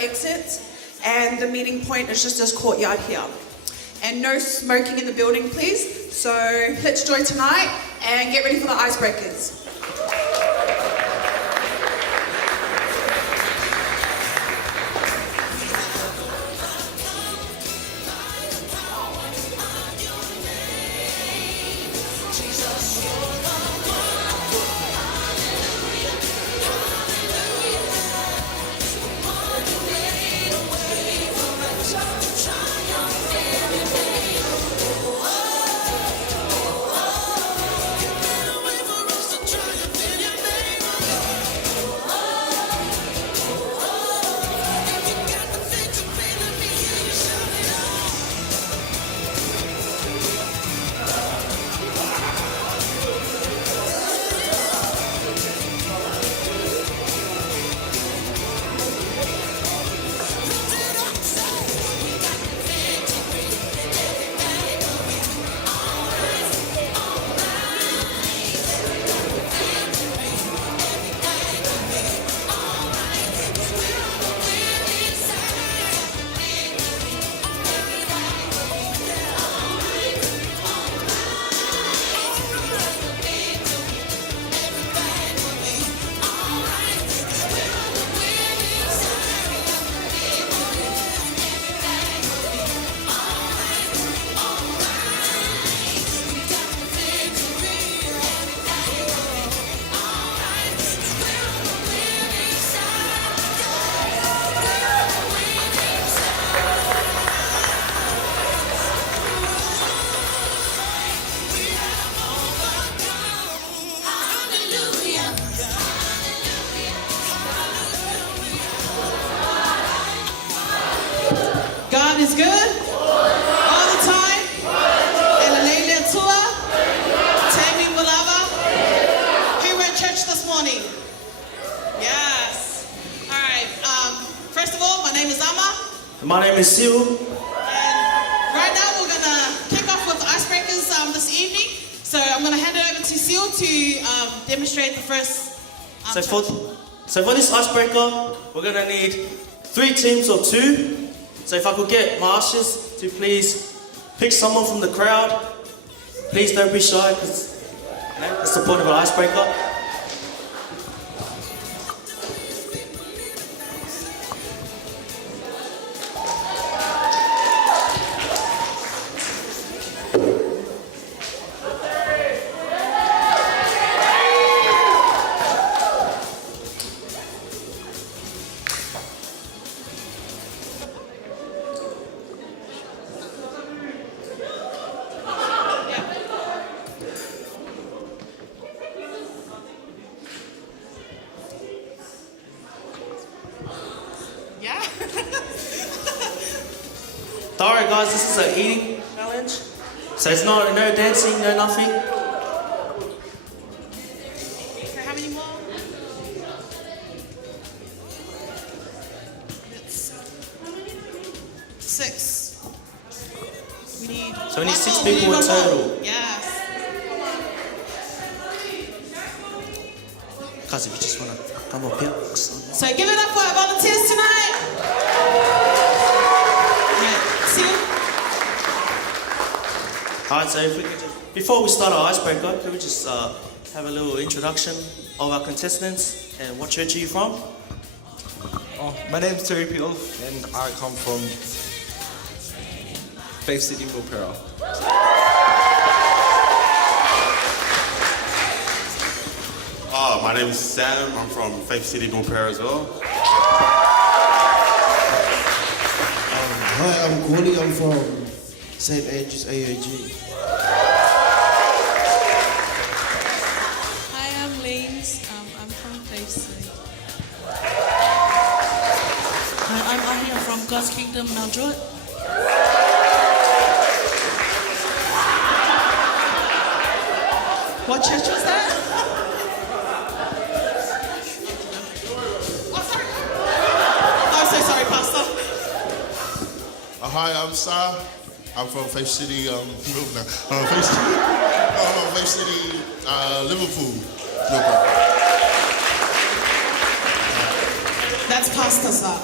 exits, and the meeting point is just this courtyard here. And no smoking in the building, please. So let's enjoy tonight and get ready for the Icebreakers. God is good all the time. Elelele Tua. Temi Walava. Who went to church this morning? Yes. All right. First of all, my name is Ama. My name is Sil. And right now we're going to kick off with Icebreakers this evening. So I'm going to hand it over to Sil to demonstrate the first So for this icebreaker, we're going to need 3 teams of 2. So if I could get my ushers to please pick someone from the crowd. Please don't be shy, because that's the point of an icebreaker. Alright guys, this is an eating challenge. So it's no dancing, no nothing. So how many more? It's 6. We need 6 people in total. Yes. Guys, if you just want to come up here. So give it up for our volunteers tonight. Alright, so if we could before we start our icebreaker, can we just have a little introduction of our contestants and what church are you from? Oh, my name's Terry Peel and I come from Faith City Wilpera. My name is Sam. I'm from Faith City Wilpera as well. Hi, I'm Corny. I'm from St. Andrews AOG. Hi, I'm Lanes. I'm from Faith City. Hi, I'm Ahia from God's Kingdom, Mount Druitt. What church was that? Oh, sorry. I'm so sorry, Pastor. Hi, I'm Sa. I'm from Faith City, Faith City, Liverpool. That's Pastor Sa.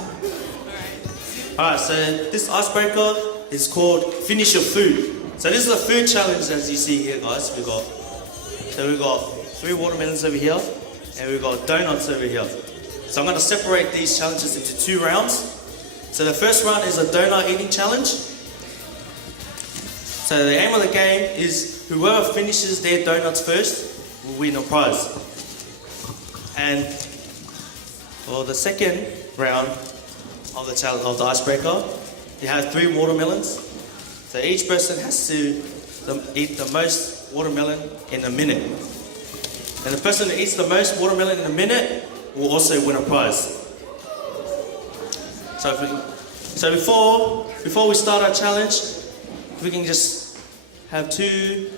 Alright, so this icebreaker is called Finish Your Food. So this is a food challenge as you see here, guys. We've got 3 watermelons over here and we've got donuts over here. So I'm going to separate these challenges into 2 rounds. So the first round is a donut eating challenge. So the aim of the game is whoever finishes their donuts first will win a prize. And for the second round of the challenge of the icebreaker, you have 3 watermelons. So each person has to eat the most watermelon in a minute. And the person that eats the most watermelon in a minute will also win a prize. So before we start our challenge, we can just have two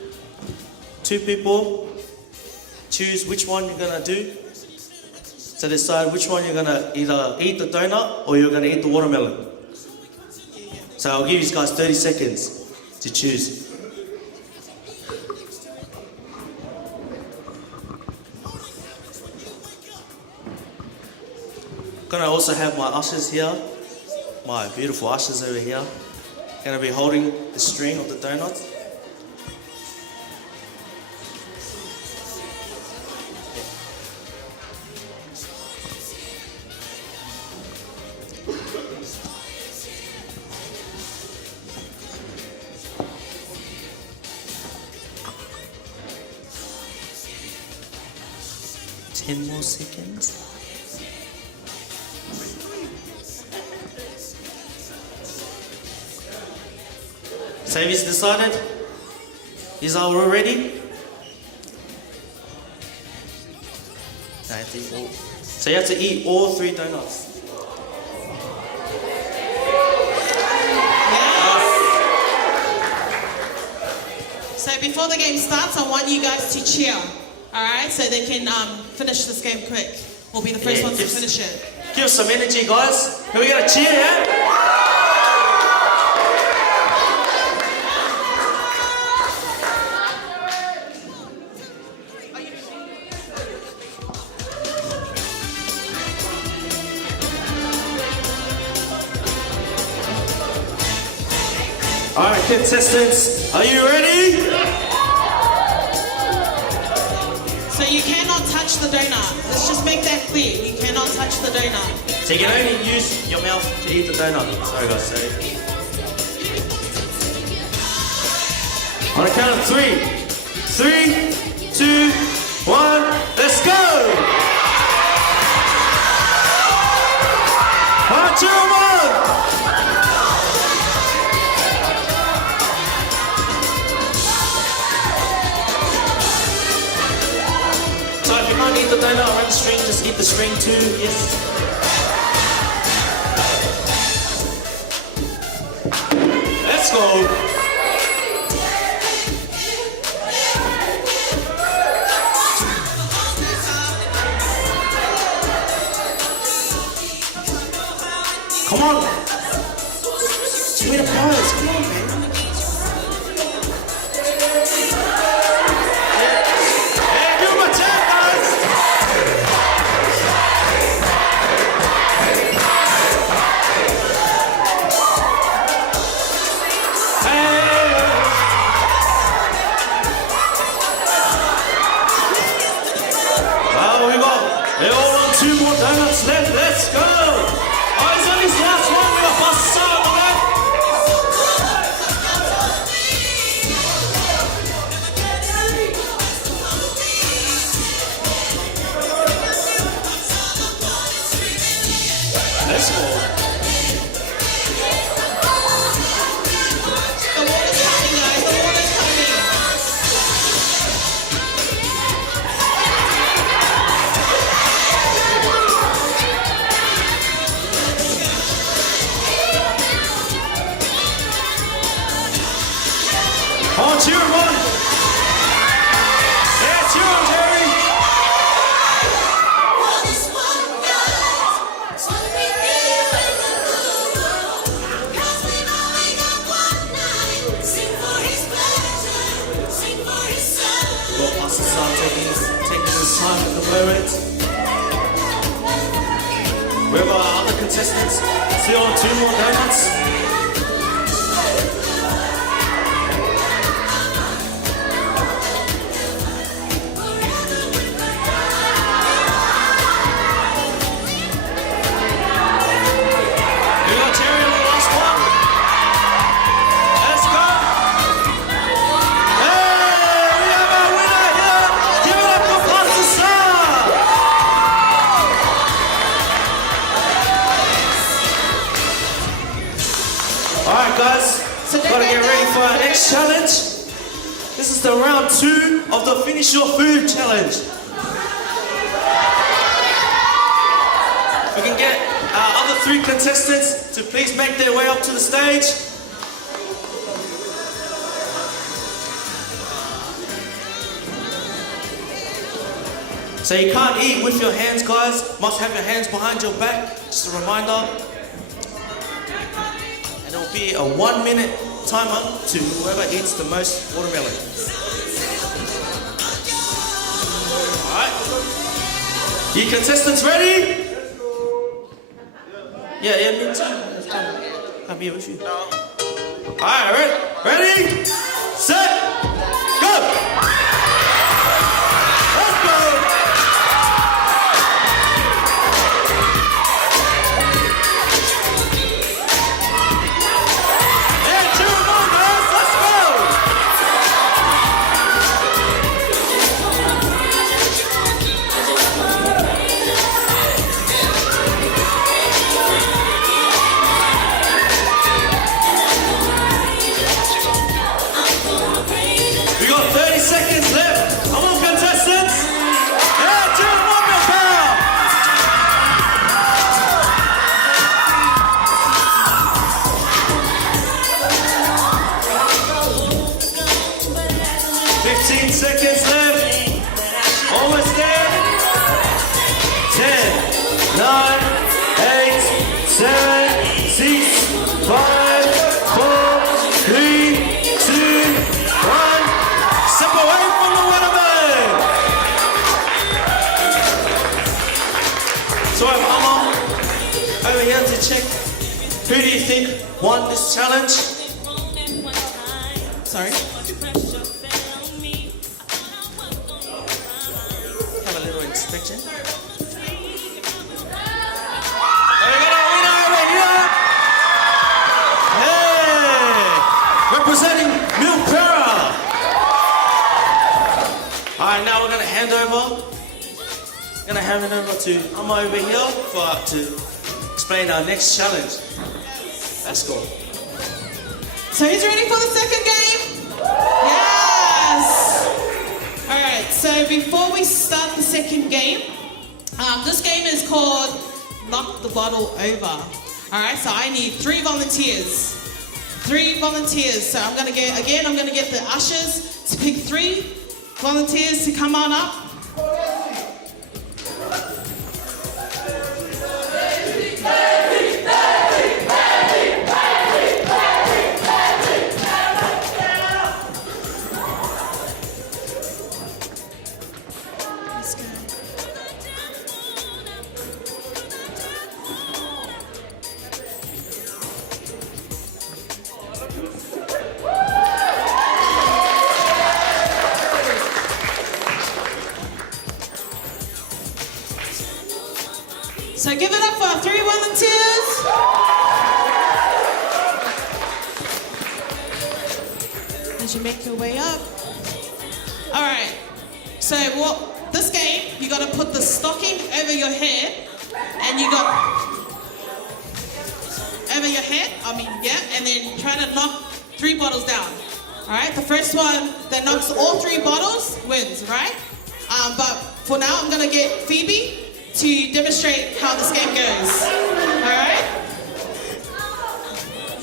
people choose which one you're gonna do. So decide which one you're gonna either eat the donut or you're gonna eat the watermelon. So I'll give you guys 30 seconds to choose. Gonna also have my ushers here, my beautiful ushers over here. Gonna be holding the string of the donut. Ten more seconds. So have you decided? Is all ready? So you have to eat all 3 donuts. So before the game starts, I want you guys to cheer. Alright, so they can finish this game quick. We'll be the first ones to finish it. Give us some energy, guys. Can we get a cheer, yeah? Alright, contestants, are you ready? So you cannot touch the donut. Let's just make that clear. You cannot touch the donut. So you can only use your mouth to eat the donut. Sorry guys, sorry. On the count of 3. 3, 2, 1, let's go! 1, 2, 1! Eat the donut on the string, just eat the string too, yes. Let's go. Come on. Wait a prize, come on, man. They all want 2 more donuts left. Let's go! Oh, it's only this last one. We got buses on the left. or 2 more donuts. We got Terry on the last one. Let's go. Hey, we have our winner here. Give it up for Pastor Sam. Alright guys, So gotta get ready for our next challenge. This is the round 2 of the Finish Your Food challenge. We can get our other 3 contestants to please make their way up to the stage. So you can't eat with your hands, guys. Must have your hands behind your back. Just a reminder. And it'll be a 1-minute timer to whoever eats the most watermelon. Alright. You contestants ready? Yeah, me too. I'm here with you. Alright, ready? Set, go! Let's go! We got 30 seconds left. Come on, contestants. Yeah, 2 more power. 15 seconds left. Almost there. 10, 9, 8, 7, 6, 5, 4, 3, 2, 1. Step away from the watermelon. So I'm over here to check. Who do you think won this challenge? Sorry. Have a little inspection. Oh, we got our winner over here. Hey, representing Milpera. Alright, now we're gonna hand over. Gonna hand it over to Amma over here to explain our next challenge. Let's go. So who's ready for the second game? Yes! Alright, so before we start the second game, this game is called Knock the Bottle Over. Alright, so I need 3 volunteers. 3 volunteers. So I'm gonna get the ushers to pick 3 volunteers to come on up. Let's go. So give it up for our 3 volunteers. As you make your way up. All right. So this game, you got to put the stocking over your head, and you got over your head. And then try to knock 3 bottles down. All right. The first one that knocks all 3 bottles wins. Right. But for now, I'm gonna get Phoebe to demonstrate how this game goes. All right?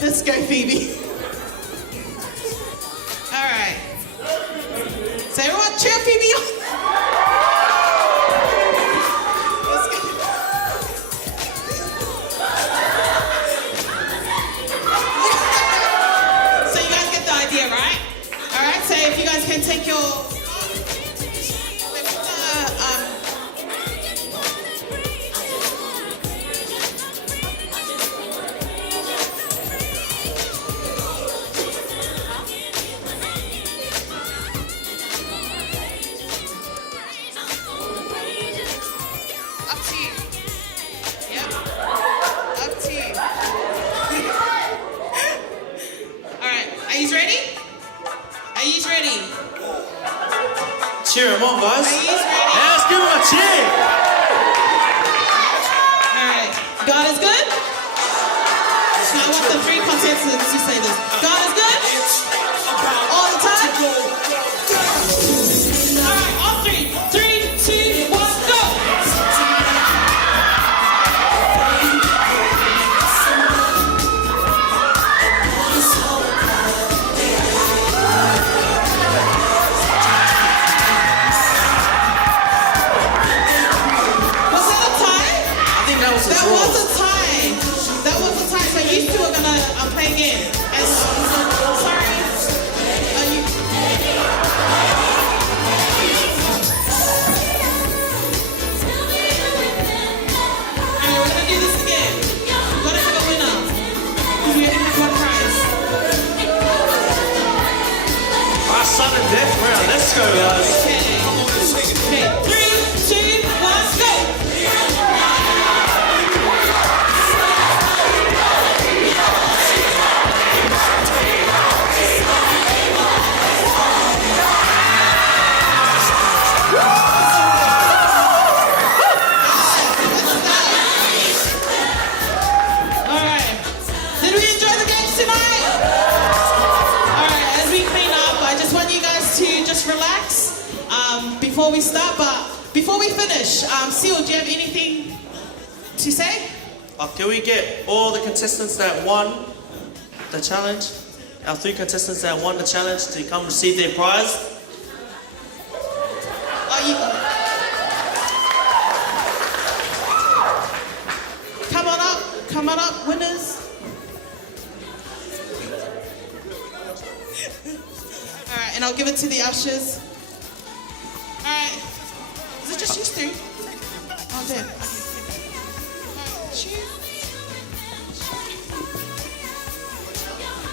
Let's go, Phoebe. All right. So everyone cheer Phoebe on. Let's go. So you guys get the idea, right? All right, so if you guys can take your cheer him on, guys. Are you ready? Yeah, let's give him a cheer. Alright. God is good? So I want the three contestants to say this. God is good? All the time? Alright, on three. 3, 2, 1, go! Was that a tie? I think that was a That draw. was a tie. That was a tie. So you two are gonna play again. And, sorry. Alright, we're gonna do this again. We're gonna have a winner. Because we only have one prize. Our sudden death round. Let's go, guys. Okay. 3, 2, 1, go! Alright. Did we enjoy the games tonight? Alright, as we clean up, I just want you guys to just relax before we start. But before we finish, Seal, do you have anything to say? Can we get all the contestants that won the challenge, our 3 contestants that won the challenge, to come receive their prize? Come on up, winners. Alright, and I'll give it to the ushers. Alright. Is it just you 3? Oh, damn. Okay. Alright, cheers.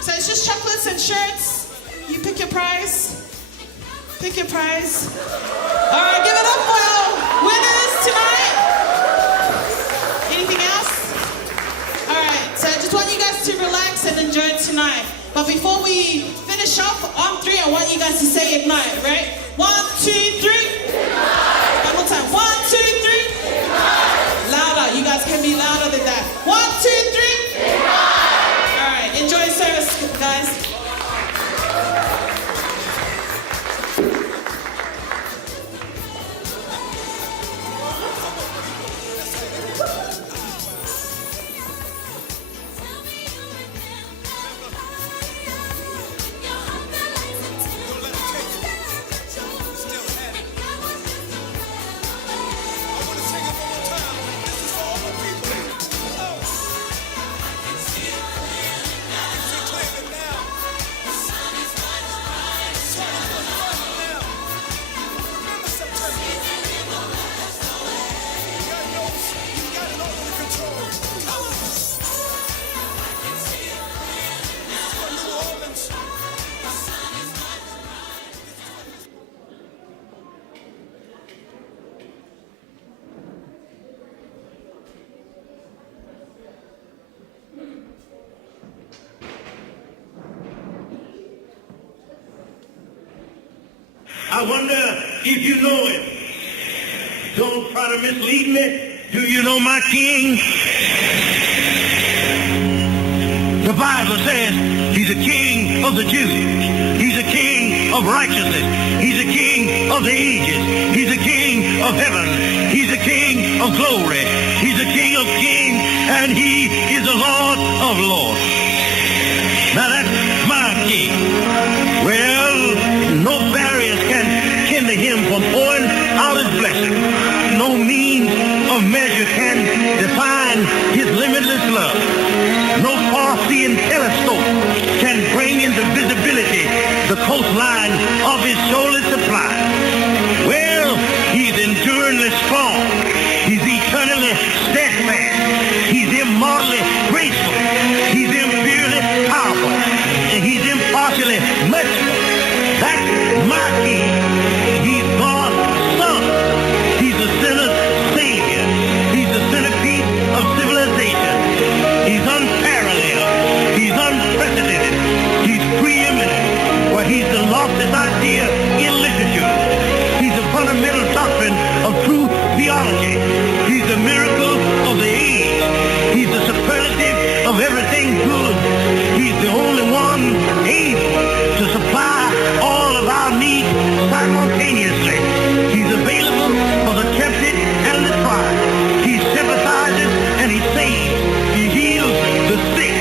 So it's just chocolates and shirts. You pick your prize. Pick your prize. Alright, give it up for our winners tonight. Anything else? Alright, so I just want you guys to relax and enjoy it tonight. But before we finish off on 3, I want you guys to say it night, right? 1, 2, 3. One more time. 1, 2, 3. Louder. You guys can be louder than that. 1, 2, 3. Alright, enjoy the service, guys. I wonder if you know it. Don't try to mislead me. Do you know my king? The Bible says he's a king of the Jews. He's a king of righteousness. He's a king of the ages. He's a king of heaven. He's a king of glory. He's a king of kings, and he is the Lord of lords. Now that's my king. Well, no barriers can hinder him from pouring out his blessing. No means of measure can define his limitless love. No far-seeing telescope can bring into visibility the coastline of his shoulder supply. Well, he's enduringly strong. He's eternally steadfast. He's immortally graceful. He's imperially powerful. And he's impartially merciful. That's my king. He's God's son. He's the sinner's savior. He's the centerpiece of civilization. He's unparalleled. He's unprecedented. He's preeminent. Well, he's the loftiest idea in literature. of everything good. He's the only one able to supply all of our needs simultaneously. He's available for the tempted and the tried. He sympathizes and he saves. He heals the sick.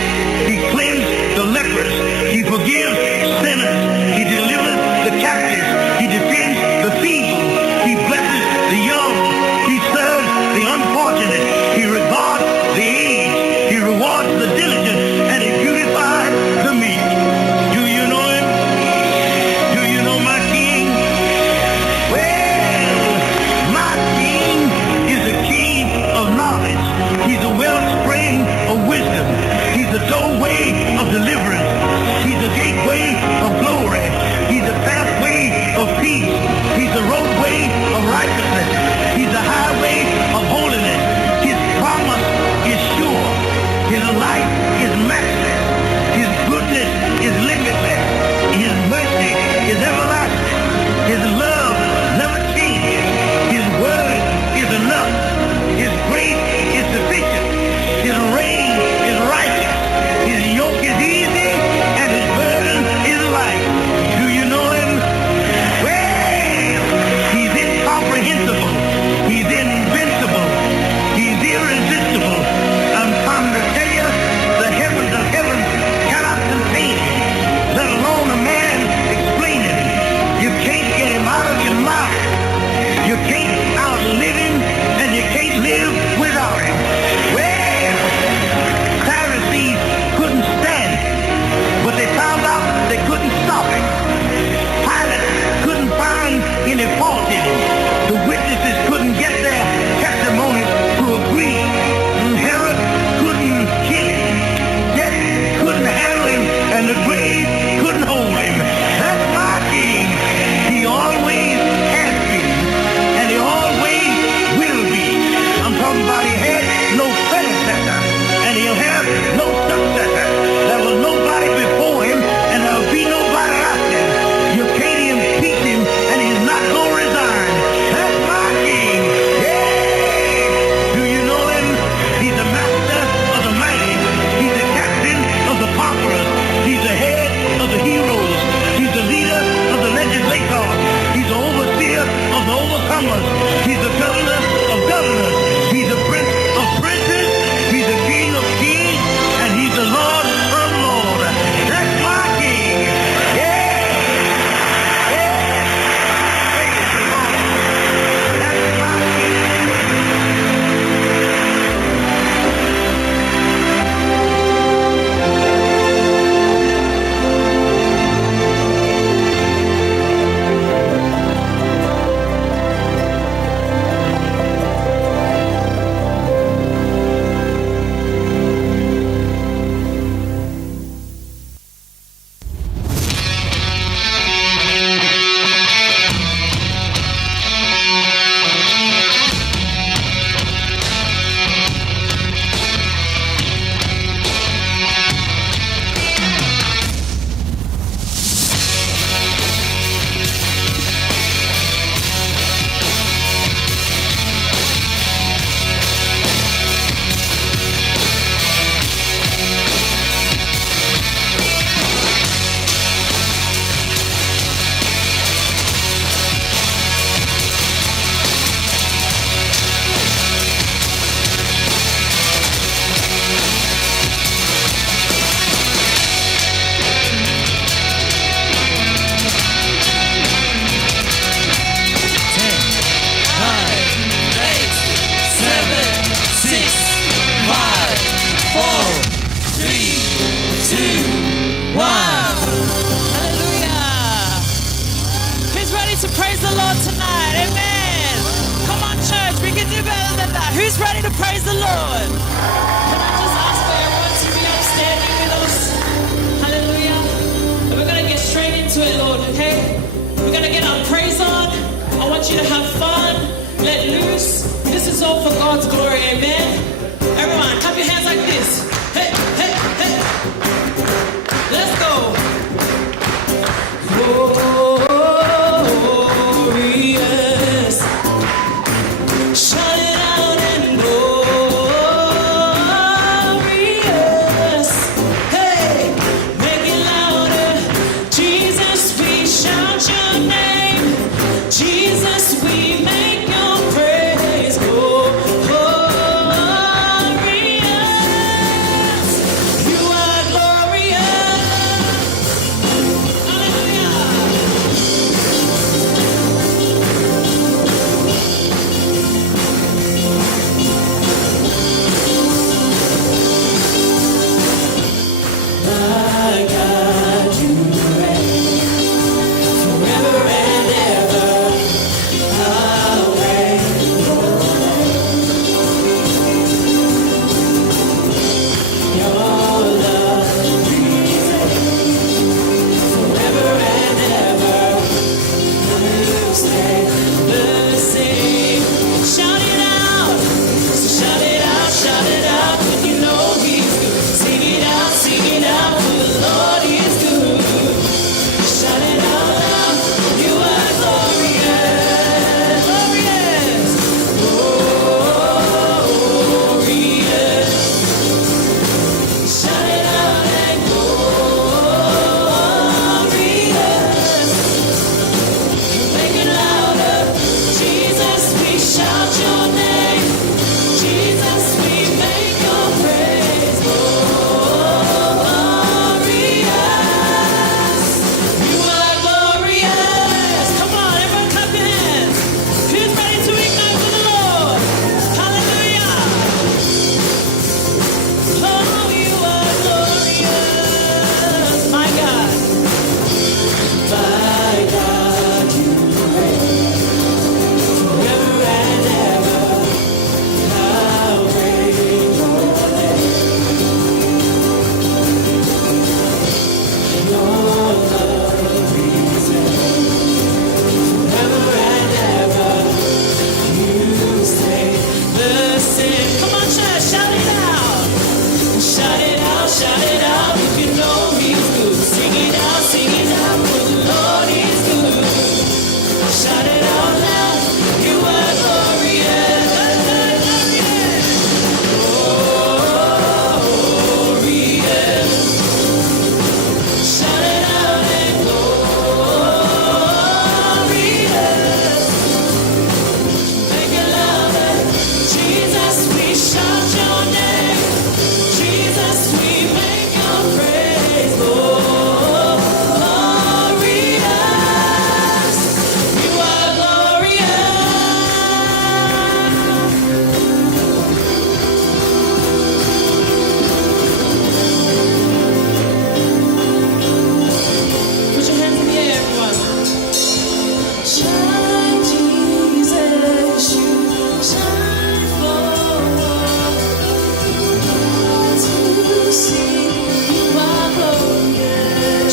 He cleanses the lepers. He forgives sinners. He delivers the captives. He defends the feeble. He blesses the young. He serves the unfortunate. He regards the aged. He rewards the diligent. And he beautifies the meek. Do you know him? Do you know my King? Well, my King is the King of knowledge. He's the wellspring of wisdom. He's the doorway of deliverance. He's the gateway of glory. He's the pathway of peace. He's the roadway of righteousness. He's the highway of holiness. His promise is sure. His life is matchless. His goodness is limitless. His mercy is everlasting. His love never changes. His word is enough. His grace is sufficient. His reign is righteous. His yoke is easy and his burden is light. Do you know him? Well, he's incomprehensible. He's invincible. He's irresistible. I'm trying to tell you, the heavens of heaven cannot contain him, let alone a man explain him. You can't get him out of your mouth. You can't outlive him, and you can't live without him. Well, Pharisees couldn't stand it, but they found out they couldn't stop him. Pilate couldn't find any fault in him. The witnesses couldn't get their testimony to agree. And Herod couldn't kill him. Death couldn't handle him, and the grave couldn't hold him. That's my King. He always has been, and he always will be. I'm talking about he had no predecessor, and he'll have no successor. There was nobody before him, and there'll be nobody after him. You can't impeach him, and he's not gonna resign. That's my King. Yeah! Do you know him? He's the master of the mighty. He's the captain of the conquerors. He's the head of the heroes. He's the leader of the legislators. He's the overseer of the overcomers. He's the governor of governors. He's the prince of princes. He's the king of kings. And he's the lord of lords. That's my King. Yeah! Yeah! Praise the Lord. That's my King. to praise the Lord tonight. Amen. Come on, church. We can do better than that. Who's ready to praise the Lord? Can I just ask for everyone to be upstanding with us? Hallelujah. And we're going to get straight into it, Lord, okay? We're going to get our praise on. I want you to have fun. Let loose. This is all for God's glory. Amen. Everyone, clap your hands like this. Hey, hey, hey. Let's go. Glorious, shine out and glorious.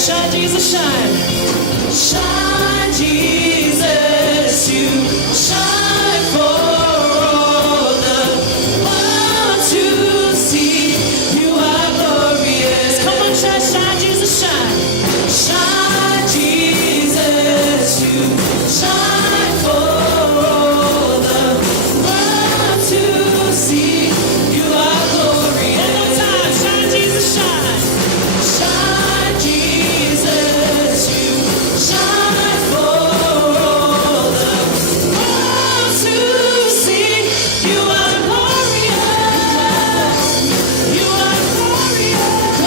shine, Jesus, shine. Shine, Jesus, you shine for all the world to see. You are glorious. Come on, church, shine, Jesus, shine. Shine, Jesus, you shine for all the world to see. You are glorious. One more time, shine, Jesus, shine. Shine, Jesus, you shine for all the world to see. You are glorious. You are glorious.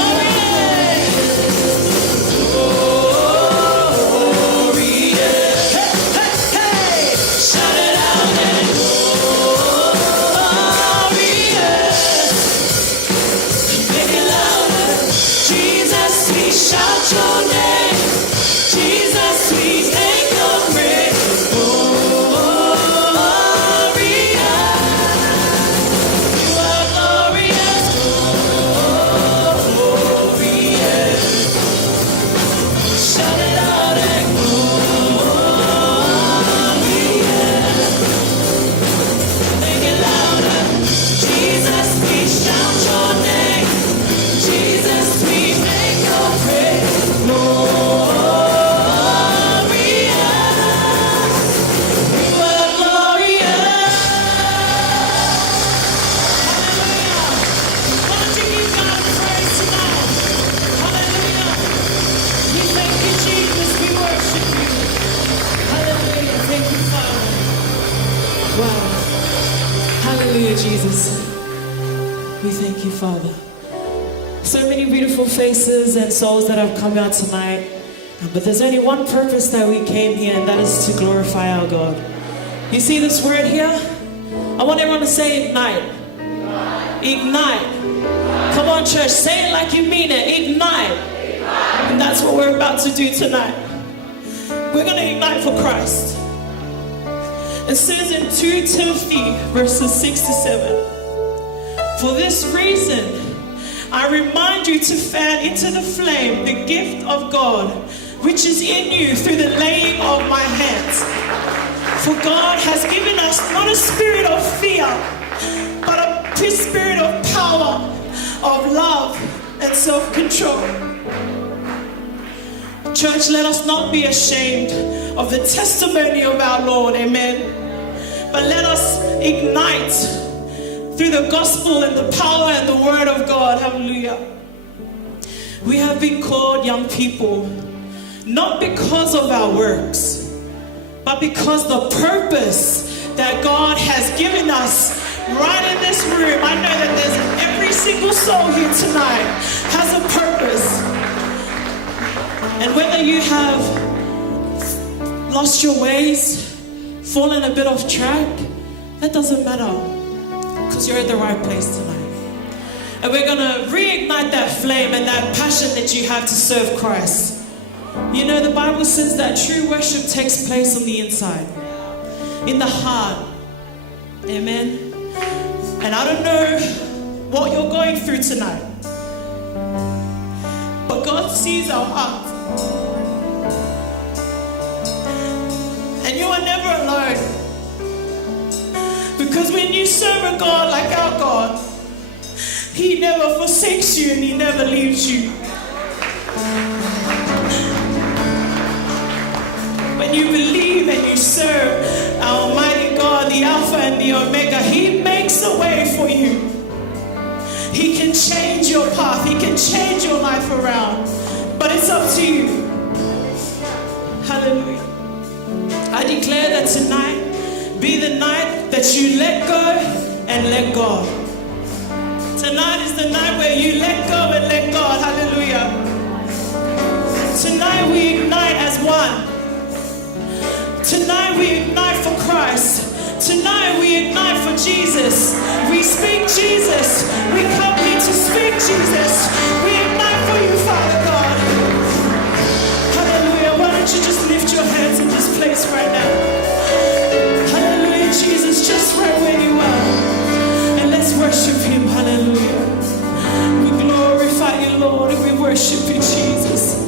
Glorious. Hey, hey, hey. Shout it out and glorious. Make it louder. Jesus, we shout your name. Jesus, we take your praise. Glorious. You are glorious. Glorious. Shout it out and glorious. Make it louder. Jesus, we shout your name. Jesus, we make your praise. Glorious. You are glorious. Hallelujah. Why don't you give God praise tonight? Hallelujah. We thank you, Jesus. We worship you. Hallelujah. Thank you, Father. Wow. Hallelujah, Jesus. We thank you, Father. So many beautiful faces and souls that have come out tonight. But there's only one purpose that we came here, and that is to glorify our God. You see this word here? I want everyone to say ignite. Ignite. Come on, church. Say it like you mean it. Ignite. And that's what we're about to do tonight. We're going to ignite for Christ. It says in 2 Timothy verses 6 to 7. For this reason, I remind you to fan into the flame the gift of God, which is in you through the laying of my hands. For God has given us not a spirit of fear, but a spirit of power, of love, and self-control. Church, let us not be ashamed of the testimony of our Lord, amen. But let us ignite through the gospel and the power and the word of God, hallelujah. We have been called young people, not because of our works, but because the purpose that God has given us right in this room. I know that there's every single soul here tonight has a purpose. And whether you have lost your ways, fallen a bit off track, that doesn't matter, because you're at the right place tonight. And we're going to reignite that flame and that passion that you have to serve Christ. You know, the Bible says that true worship takes place on the inside, in the heart. Amen. And I don't know what you're going through tonight, but God sees our heart. And you are never alone. Because when you serve a God like our God, He never forsakes you and He never leaves you. When you believe and you serve our Almighty God, the Alpha and the Omega, He makes a way for you. He can change your path. He can change your life around. But it's up to you. Hallelujah. I declare that tonight be the night that you let go and let God. Tonight is the night where you let go and let God. Hallelujah. Tonight we ignite as one. Tonight we ignite for Christ. Tonight we ignite for Jesus. We speak Jesus. We come here to speak Jesus. We ignite for you, Father God. Hallelujah. Why don't you just lift your hands in this place right now? Hallelujah, Jesus, just right where you are. And let's worship Him. Hallelujah. We glorify you, Lord, and we worship you, Jesus.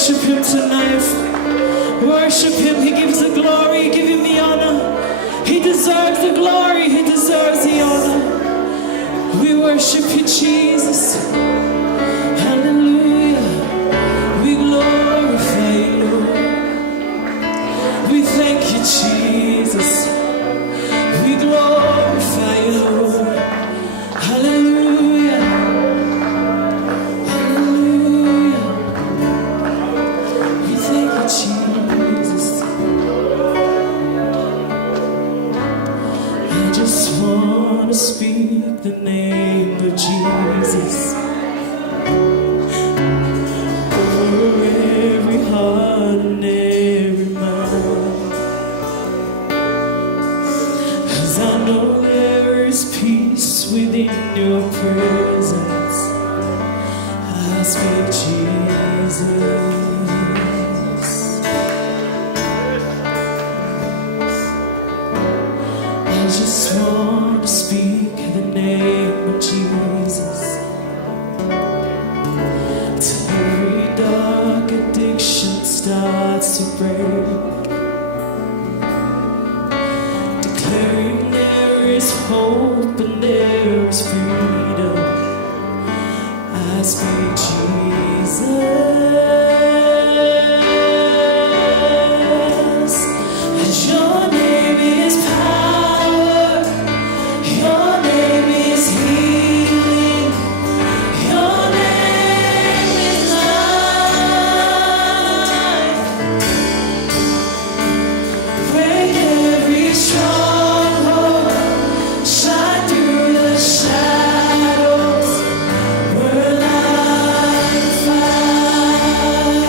worship him tonight. Worship him. He gives the glory. Give him the honor. He deserves the glory. He deserves the honor. We worship you, Jesus. Hallelujah. We glorify you, Lord. We thank you, Jesus. We glorify you, Lord. Hallelujah. Hallelujah. We thank you, Jesus. I just want to speak the name of Jesus over every heart and every mind. 'Cause I know there is peace within your presence. I speak Jesus. I just want to speak the name of Jesus till every dark addiction starts to break, declaring there is hope and there is freedom. I speak Jesus. And your name is power. Your name is healing. Your name is life. Break every stronghold. Shine through the shadows. We're like fire.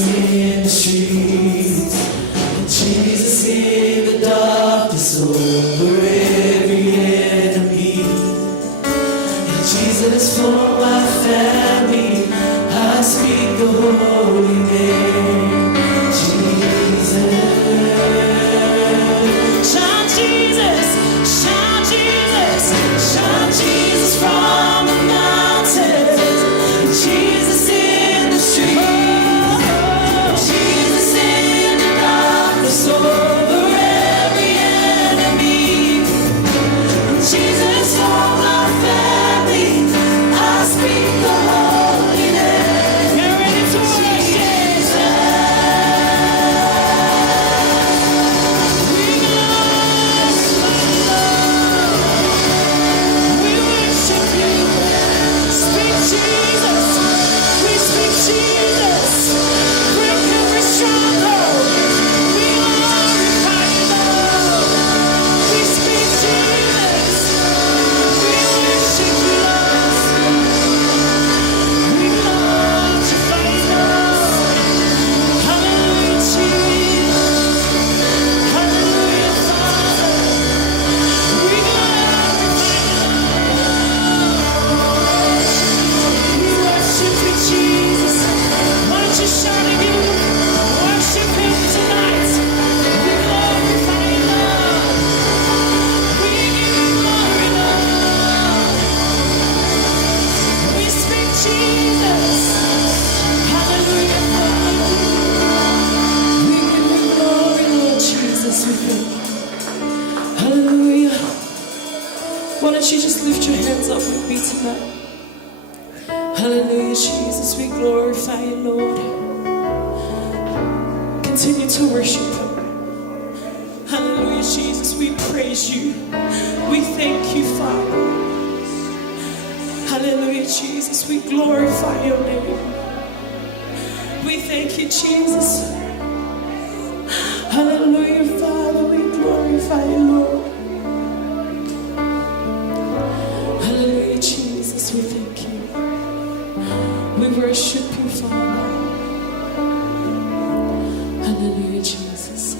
Jesus in the streets, and Jesus in the darkness over every enemy. And Jesus for my family, I speak the holy name. Jesus. Shout Jesus, shout Jesus, shout Jesus from the mountains. Jesus in the street, Jesus in the darkness over every enemy. Jesus for my family, I speak the holy name. Get ready to worship. We worship you. Speak Jesus. We speak Jesus. Break every stronghold. We glorify you, Lord. We speak Jesus. We worship you, Lord. We glorify you, Lord. Hallelujah, Jesus. Hallelujah, Father. We glorify you. We worship you, Jesus. Why don't you shout again? Worship him tonight. We glorify you, Lord. We give you glory, Lord. We speak Jesus. Hallelujah, Father. We give you glory, Lord Jesus. We thank you. Hallelujah. Why don't you just lift your hands up with me tonight? Hallelujah, Jesus. We glorify you, Lord. Continue to worship him. Hallelujah, Jesus. We praise you. We thank you, Father. Hallelujah, Jesus. We glorify your name. We thank you, Jesus. Hallelujah, Father. We glorify you, Lord. Hallelujah, Jesus. We thank you. We worship you, Father. Hallelujah, Jesus.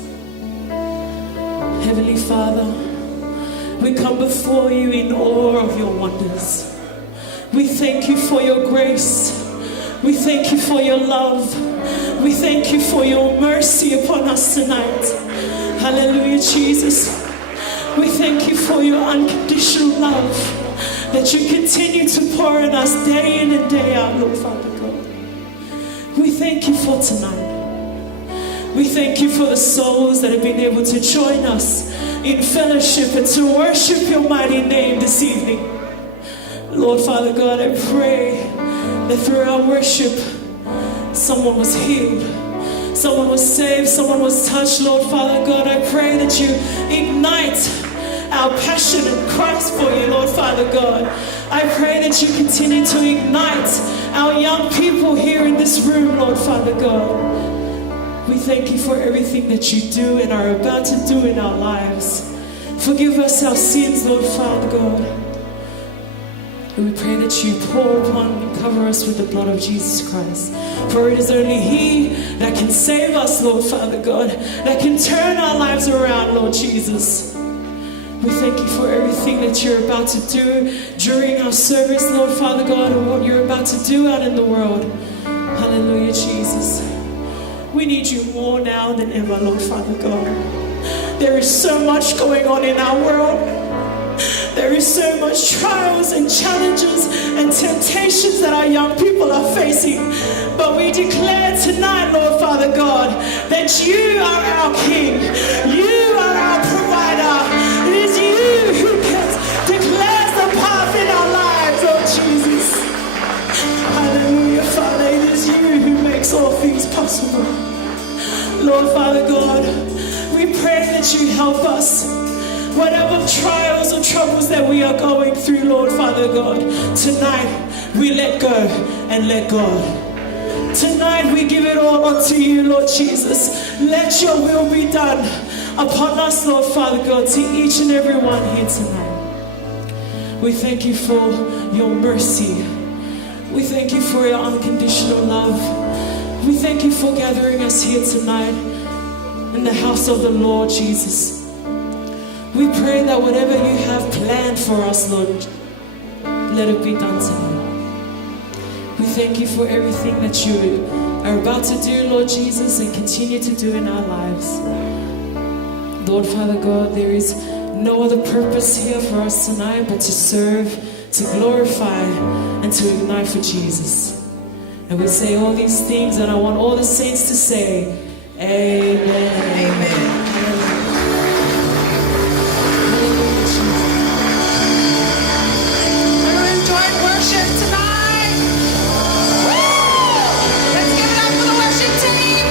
Heavenly Father, we come before you in awe of your wonders. We thank you for your grace. We thank you for your love. We thank you for your mercy upon us tonight. Hallelujah, Jesus. We thank you for your unconditional love that you continue to pour in us day in and day out, Lord Father God. We thank you for tonight. We thank you for the souls that have been able to join us in fellowship and to worship your mighty name this evening. Lord Father God, I pray that through our worship, someone was healed, someone was saved, someone was touched. Lord Father God, I pray that you ignite our passion and Christ for you, Lord Father God. I pray that you continue to ignite our young people here in this room, Lord Father God. We thank you for everything that you do and are about to do in our lives. Forgive us our sins, Lord Father God. And we pray that you pour upon and cover us with the blood of Jesus Christ. For it is only He that can save us, Lord Father God, that can turn our lives around, Lord Jesus. We thank you for everything that you're about to do during our service, Lord Father God, and what you're about to do out in the world. Hallelujah, Jesus. We need you more now than ever, Lord Father God. There is so much going on in our world. There is so much trials and challenges and temptations that our young people are facing. But we declare tonight, Lord Father God, that you are our King. You are our provider. It is you who declares the path in our lives, oh Jesus. Hallelujah, Father. It is you who makes all things possible. Lord Father God, we pray that you help us. Whatever trials or troubles that we are going through, Lord Father God, tonight we let go and let God. Tonight we give it all unto you, Lord Jesus. Let your will be done upon us, Lord Father God, to each and every one here tonight. We thank you for your mercy. We thank you for your unconditional love. We thank you for gathering us here tonight in the house of the Lord Jesus. We pray that whatever you have planned for us, Lord, let it be done tonight. We thank you for everything that you are about to do, Lord Jesus, and continue to do in our lives. Lord, Father God, there is no other purpose here for us tonight but to serve, to glorify, and to ignite for Jesus. And we say all these things, and I want all the saints to say, Amen. Amen. We're enjoying worship tonight. Woo! Let's give it up for the worship team.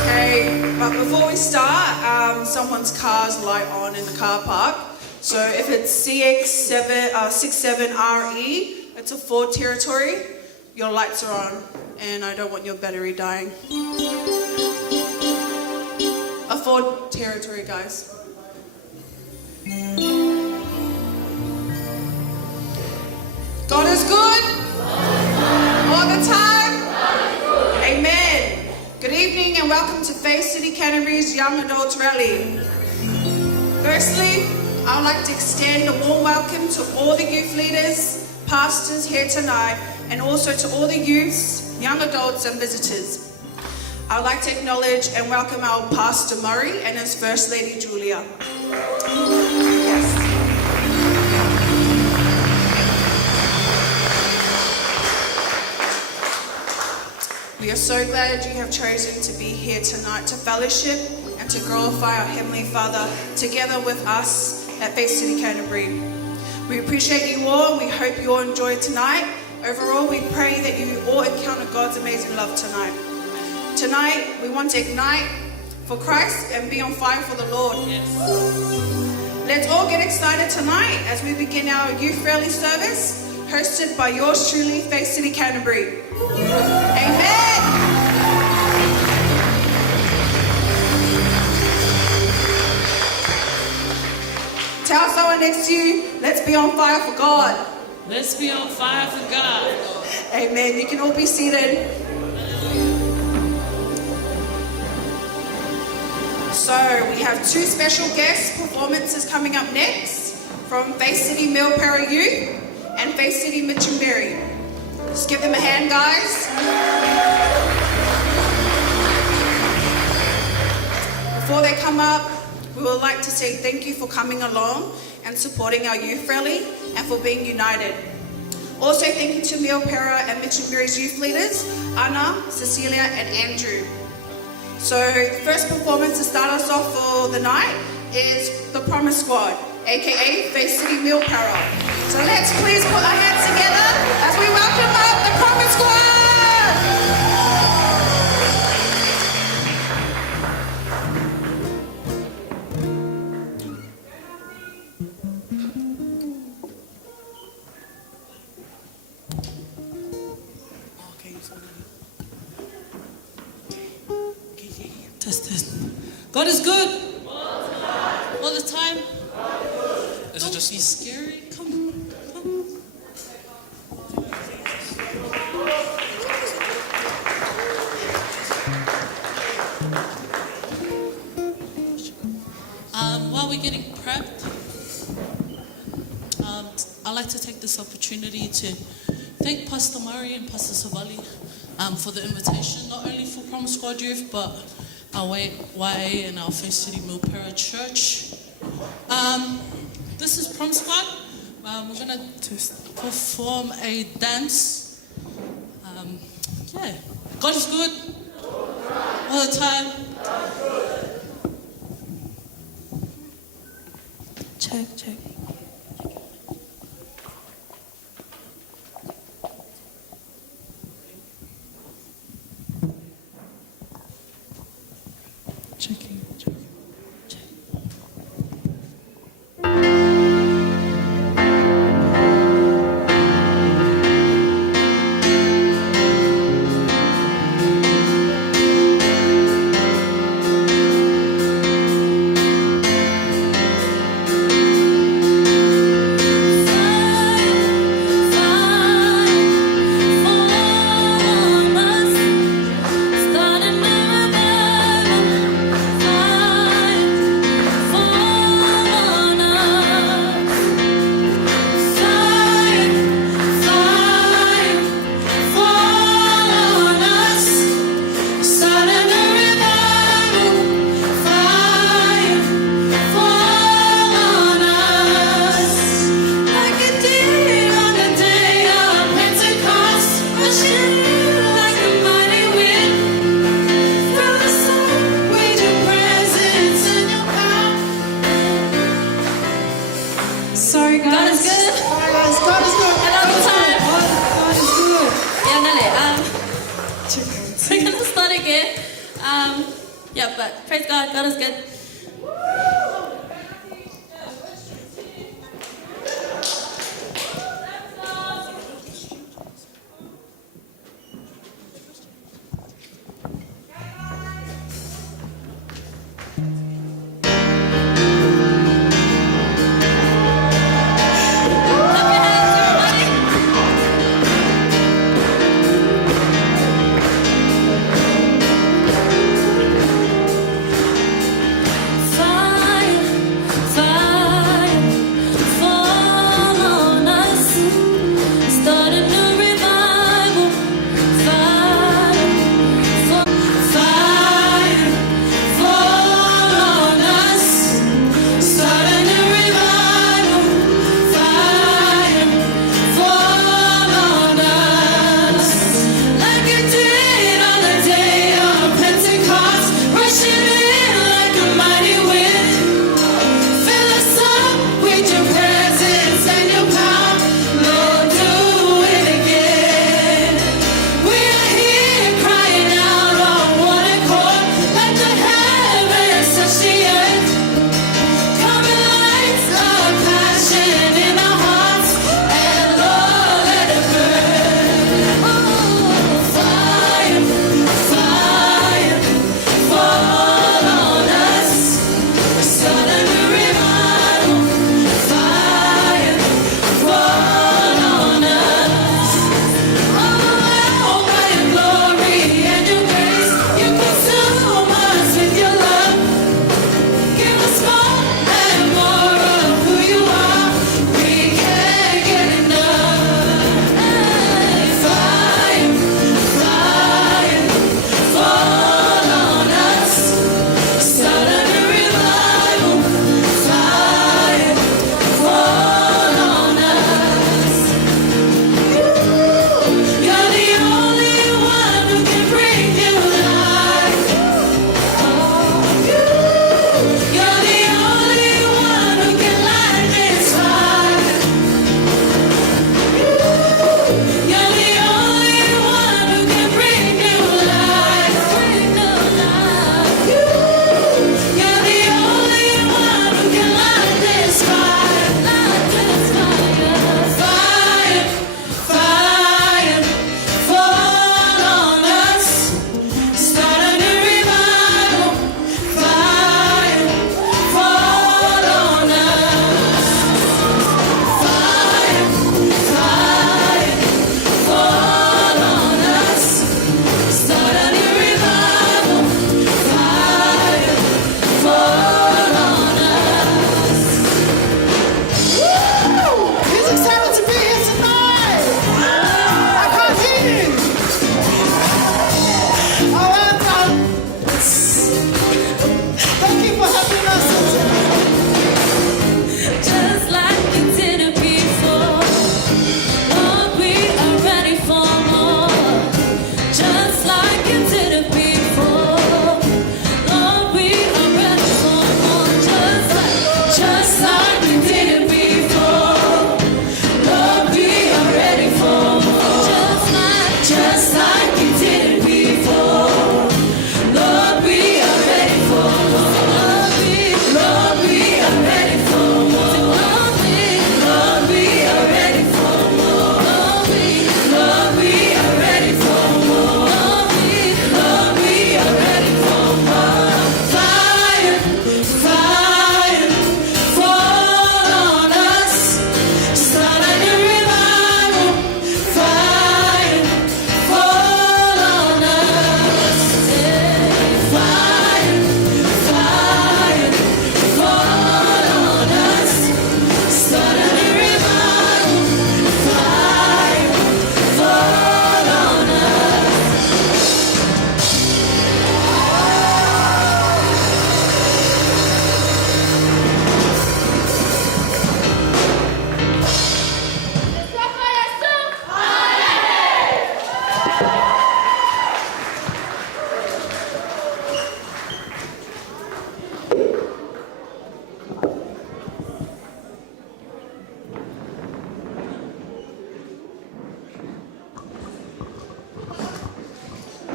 Okay, but before we start, someone's car's light on in the car park. So if it's CX67RE, it's a Ford Territory. Your lights are on, and I don't want your battery dying. A Ford Territory, guys. God is good all the time. Amen. Good evening and welcome to Faith City Canterbury's Young Adults Rally. Firstly, I would like to extend a warm welcome to all the youth leaders, pastors here tonight, and also to all the youths, young adults and visitors. I would like to acknowledge and welcome our Pastor Murray and his First Lady Julia. Yes. We are so glad you have chosen to be here tonight to fellowship and to glorify our Heavenly Father together with us at Faith City Canterbury. We appreciate you all and we hope you all enjoyed tonight. Overall, we pray that you all encounter God's amazing love tonight. Tonight, we want to ignite for Christ and be on fire for the Lord. Yes. Let's all get excited tonight as we begin our youth rally service, hosted by yours truly, Faith City Canterbury. Amen. Tell someone next to you, let's be on fire for God. Let's be on fire for God. Amen. You can all be seated. So we have two special guest performances coming up next from Faith City Milpera Youth and Faith City Mitchumberry. Just give them a hand, guys. Before they come up, we would like to say thank you for coming along and supporting our youth rally and for being united. Also thank you to Milpera and Mitchumberry's youth leaders, Anna, Cecilia and Andrew. So the first performance to start us off for the night is the Promise Squad, aka Faith City Milpera. So let's please put our hands together as we welcome up the Promise Squad! Test. God is good. All the time. Don't be scary. Come. While we're getting prepped, I'd like to take this opportunity to thank Pastor Murray and Pastor Savali for the invitation, not only for Promise Squad Youth, but our YA and our Faith City Milpera Church. This is Promise Squad. We're going to perform a dance. God is good all the time. Check. Checking. Yeah, but praise God, God is good.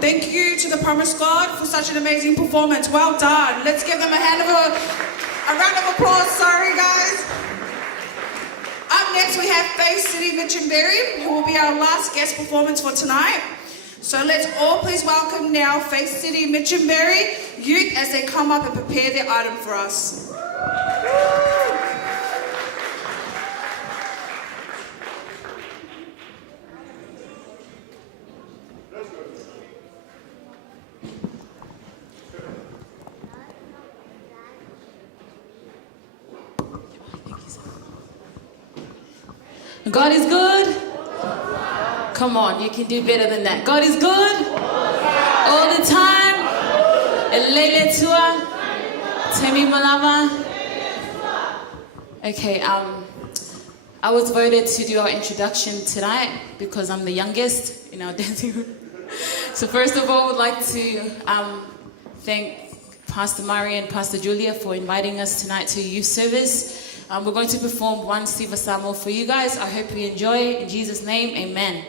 Thank you to the Promise God for such an amazing performance. Well done. Let's give them a round of applause. Sorry, guys. Up next, we have Faith City Minchinbury, who will be our last guest performance for tonight. So let's all please welcome now Faith City Minchinbury youth as they come up and prepare their item for us. God is good. Come on, you can do better than that. God is good all the time. Elele tua, temi malama. Okay, I was voted to do our introduction tonight because I'm the youngest in our dancing group. So first of all, I would like to thank Pastor Mari and Pastor Julia for inviting us tonight to youth service. We're going to perform one Siva Samuel for you guys. I hope you enjoy. In Jesus' name, amen.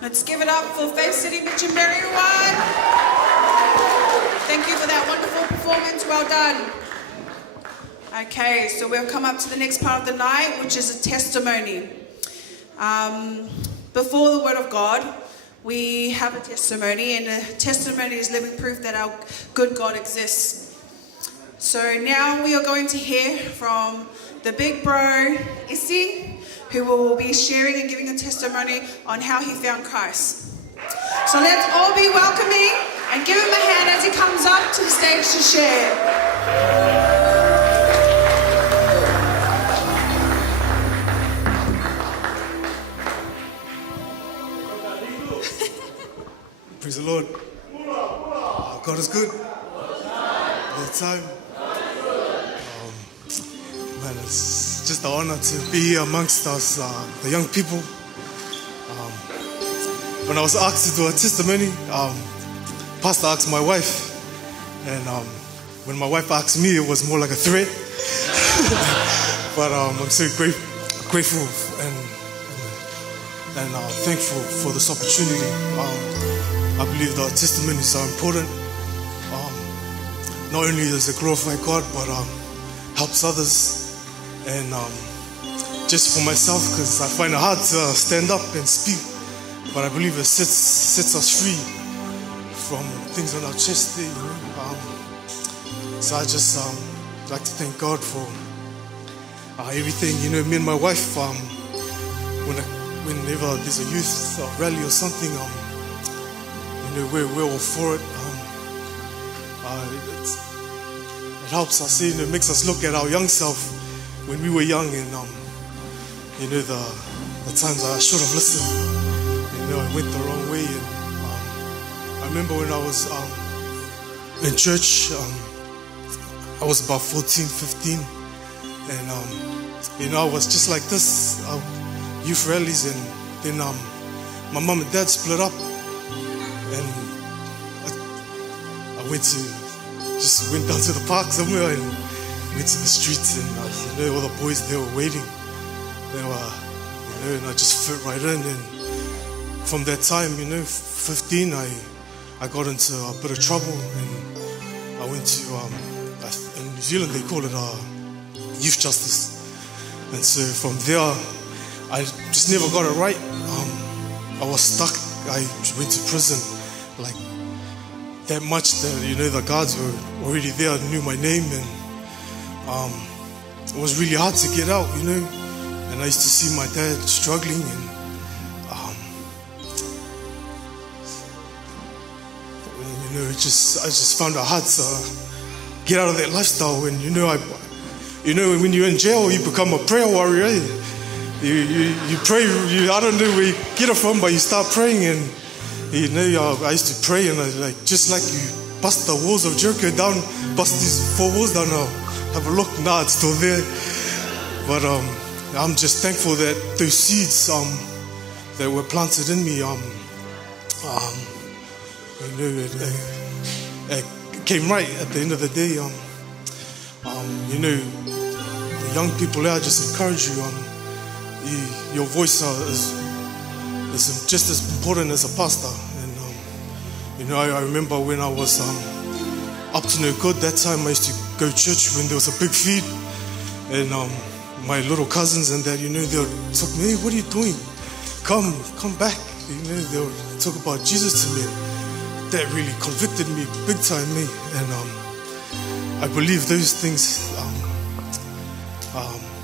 Let's give it up for Faith City Minchinbury, everyone. Thank you for that wonderful performance. Well done. Okay, so we'll come up to the next part of the night, which is a testimony. before the Word of God, we have a testimony, and a testimony is living proof that our good God exists. So now we are going to hear from the big bro, Issy, who will be sharing and giving a testimony on how he found Christ. So let's all be welcoming and give him a hand as he comes up to the stage to share. Praise the Lord. God is good all the time. Man, it's just an honor to be here amongst us, the young people. When I was asked to do a testimony, Pastor asked my wife, and when my wife asked me, it was more like a threat. But I'm so grateful and thankful for this opportunity. I believe the testimonies are important. Not only does it glorify God, but helps others. And just for myself, because I find it hard to stand up and speak, but I believe it sets us free from things on our chest there, you know. So I just like to thank God for everything. You know, me and my wife, whenever there's a youth rally or something, you know, we're all for it. It helps us, you know, it makes us look at our young self when we were young, and you know, the times I should have listened, you know, I went the wrong way. And I remember when I was in church, I was about 14, 15, and you know, I was just like this, youth rallies, and then my mom and dad split up, and I went down to the park somewhere and went to the streets, and you know, all the boys, they were waiting. They were, you know, and I just fit right in. And from that time, you know, 15, I got into a bit of trouble, and I went to, in New Zealand they call it youth justice. And so from there, I just never got it right. I was stuck. I went to prison, like that much that, you know, the guards were already there, knew my name, and it was really hard to get out, you know. And I used to see my dad struggling, and you know, I just found it hard to get out of that lifestyle. And you know, when you're in jail, you become a prayer warrior. You pray. I don't know where you get it from, but you start praying, and you know, I used to pray, and just like you bust the walls of Jericho down, bust these 4 walls down. Now have a look. Nah, it's still there. But I'm just thankful that those seeds that were planted in me, you know, it came right at the end of the day. You know, the young people there, I just encourage you. Your voice is just as important as a pastor. And you know, I remember when I was up to no good that time, I used to go to church when there was a big feed, and my little cousins and that, you know, they would talk to me, hey, what are you doing? Come back. You know, they would talk about Jesus to me. That really convicted me big time, me. And I believe those things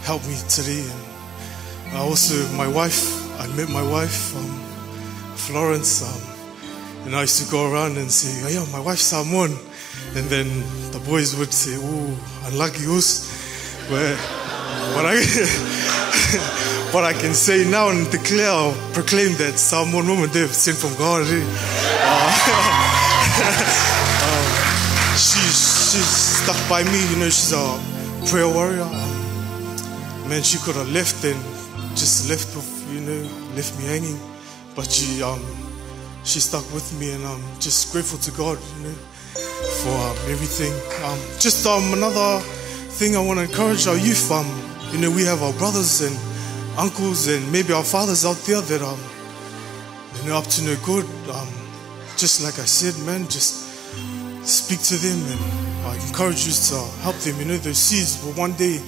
helped me today. And also my wife, I met my wife, Florence, and I used to go around and say, oh yeah, my wife's Samoan. And then the boys would say, oh, unlucky us. But I can say now and declare or proclaim that Samoan woman, they're sent from God. She's stuck by me, you know, she's a prayer warrior. Man, she could have left and just left me hanging. But she stuck with me, and I'm just grateful to God, you know, for everything. Just another thing I want to encourage our youth. You know, we have our brothers and uncles and maybe our fathers out there that you know, up to no good. Just like I said, man, just speak to them, and I encourage you to help them. You know, those seeds. But one day,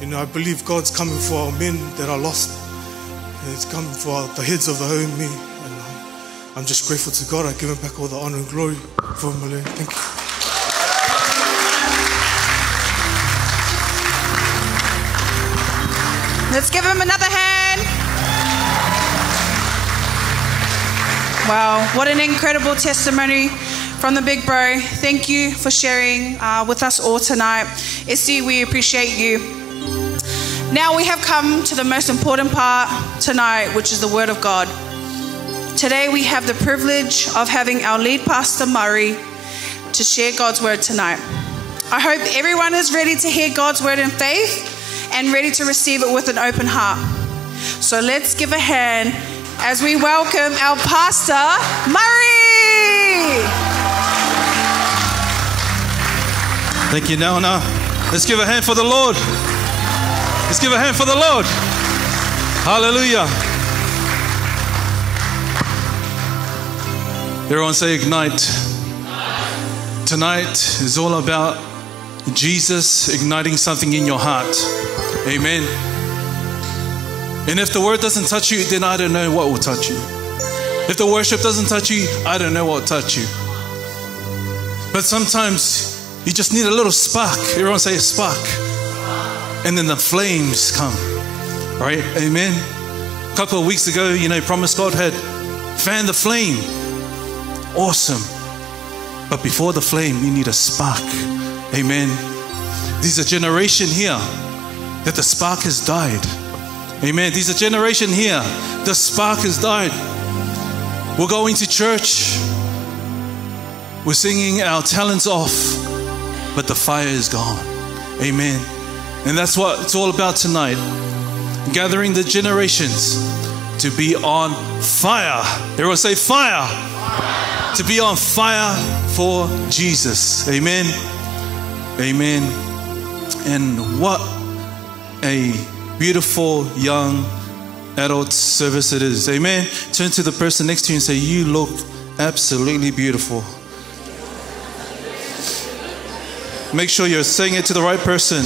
you know, I believe God's coming for our men that are lost. And it's come for the heads of the home, me. And I'm just grateful to God. I give him back all the honor and glory for him. Thank you. Let's give him another hand. Wow, what an incredible testimony from the big bro. Thank you for sharing with us all tonight. Esty, we appreciate you. Now we have come to the most important part tonight, which is the Word of God. Today we have the privilege of having our lead pastor, Murray, to share God's Word tonight. I hope everyone is ready to hear God's Word in faith and ready to receive it with an open heart. So let's give a hand as we welcome our pastor, Murray. Thank you, Nana. Let's give a hand for the Lord. Let's give a hand for the Lord. Hallelujah. Everyone say ignite. Tonight is all about Jesus igniting something in your heart. Amen. And if the word doesn't touch you, then I don't know what will touch you. If the worship doesn't touch you, I don't know what will touch you. But sometimes you just need a little spark. Everyone say a spark. And then the flames come. Right? Amen. A couple of weeks ago, Promise God had fanned the flame. Awesome. But before the flame, you need a spark. Amen. There's a generation here that the spark has died. Amen. There's a generation here, the spark has died. We're going to church. We're singing our talents off, but the fire is gone. Amen. And that's what it's all about tonight. Gathering the generations to be on fire. Everyone say fire. Fire. To be on fire for Jesus. Amen. Amen. And what a beautiful young adult service it is. Amen. Turn to the person next to you and say, you look absolutely beautiful. Make sure you're saying it to the right person,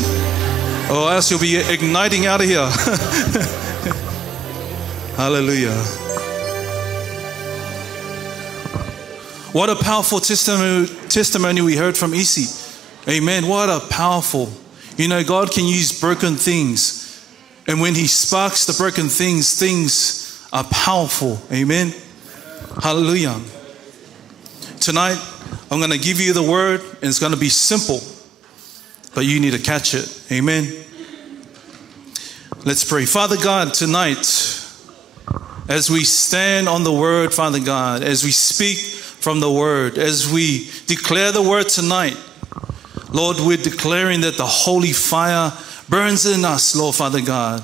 or else you'll be igniting out of here. Hallelujah. What a powerful testimony we heard from Isi. Amen. What a powerful. God can use broken things. And when he sparks the broken things, things are powerful. Amen. Hallelujah. Tonight, I'm going to give you the word, and it's going to be simple, but you need to catch it. Amen. Let's pray. Father God, tonight, as we stand on the word, Father God, as we speak from the word, as we declare the word tonight, Lord, we're declaring that the holy fire burns in us, Lord Father God.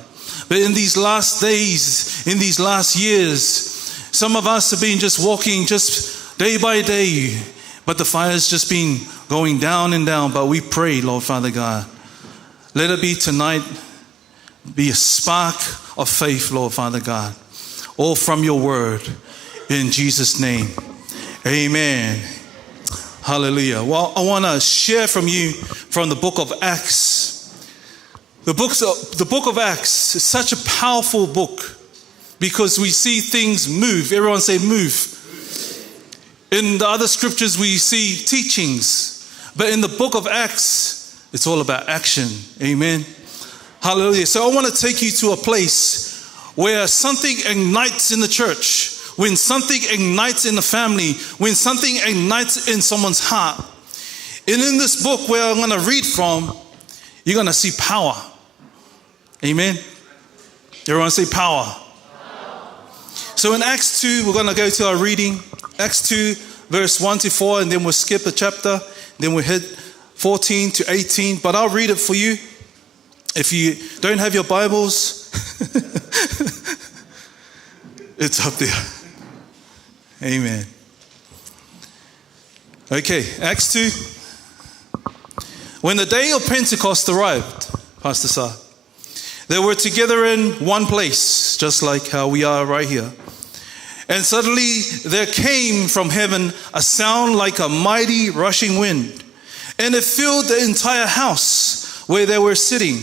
But in these last days, in these last years, some of us have been just walking just day by day, but the fire has just been going down and down. But we pray, Lord Father God, let it be tonight, be a spark of faith, Lord Father God, all from your word, in Jesus' name. Amen. Hallelujah. Well, I want to share from you from the book of Acts. The book of Acts is such a powerful book because we see things move. Everyone say move. In the other scriptures, we see teachings. But in the book of Acts, it's all about action. Amen. Hallelujah. So I want to take you to a place where something ignites in the church. When something ignites in the family, when something ignites in someone's heart. And in this book where I'm going to read from, you're going to see power. Amen. Everyone say power. So in Acts 2, we're going to go to our reading. Acts 2, verse 1 to 4, and then we'll skip a chapter. Then we'll hit 14 to 18. But I'll read it for you. If you don't have your Bibles, it's up there. Amen. Okay, Acts 2. When the day of Pentecost arrived, Pastor Sa, they were together in one place, just like how we are right here. And suddenly there came from heaven a sound like a mighty rushing wind, and it filled the entire house where they were sitting.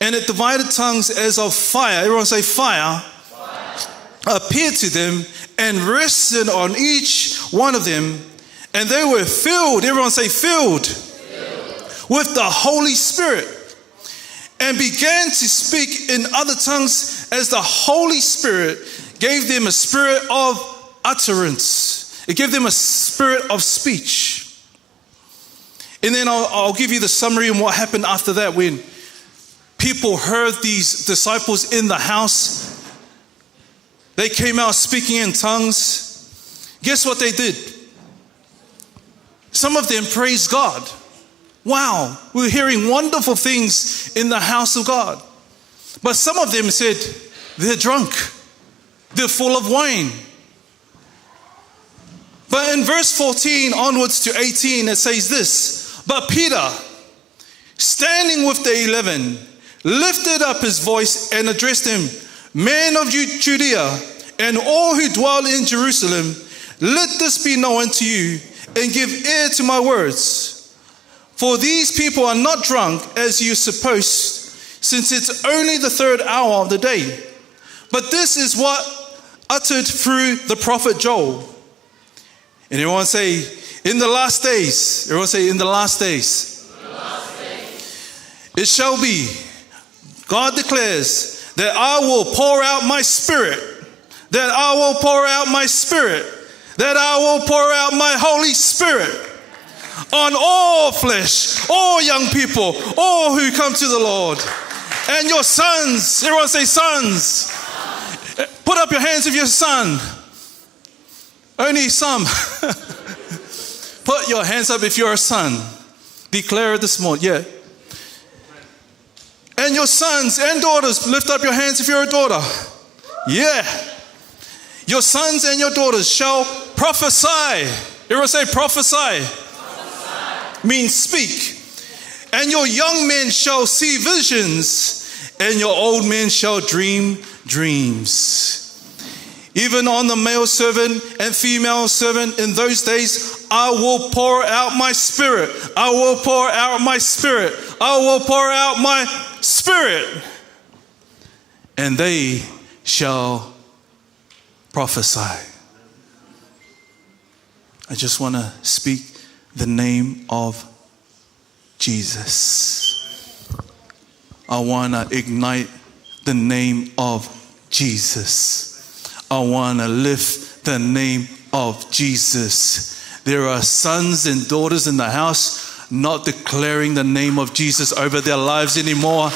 And it divided tongues as of fire. Everyone say fire. Fire. appeared to them and rested on each one of them, and they were filled, everyone say filled, with the Holy Spirit, and began to speak in other tongues as the Holy Spirit gave them a spirit of utterance. It gave them a spirit of speech. And then I'll give you the summary and what happened after that when people heard these disciples in the house. They came out speaking in tongues. Guess what they did? Some of them praised God. Wow, we're hearing wonderful things in the house of God. But some of them said, they're drunk. They're full of wine. But in verse 14 onwards to 18, it says this, but Peter, standing with the 11, lifted up his voice and addressed them, men of Judea and all who dwell in Jerusalem, let this be known to you and give ear to my words. For these people are not drunk as you suppose, since it's only the third hour of the day. But this is what uttered through the prophet Joel. And everyone say, in the last days. Everyone say, in the last days. In the last days. It shall be, God declares, that I will pour out my spirit. That I will pour out my spirit. That I will pour out my Holy Spirit on all flesh, all young people, all who come to the Lord. And your sons, everyone say sons. Put up your hands if you're a son. Only some. Put your hands up if you're a son. Declare it this morning. Yeah. And your sons and daughters, lift up your hands if you're a daughter. Yeah. Your sons and your daughters shall prophesy. Everyone say prophesy. Means speak. And your young men shall see visions, and your old men shall dream dreams. Even on the male servant and female servant in those days, I will pour out my spirit. I will pour out my spirit. I will pour out my spirit. And they shall prophesy. I just want to speak the name of Jesus. I want to ignite the name of Jesus. I want to lift the name of Jesus. There are sons and daughters in the house not declaring the name of Jesus over their lives anymore.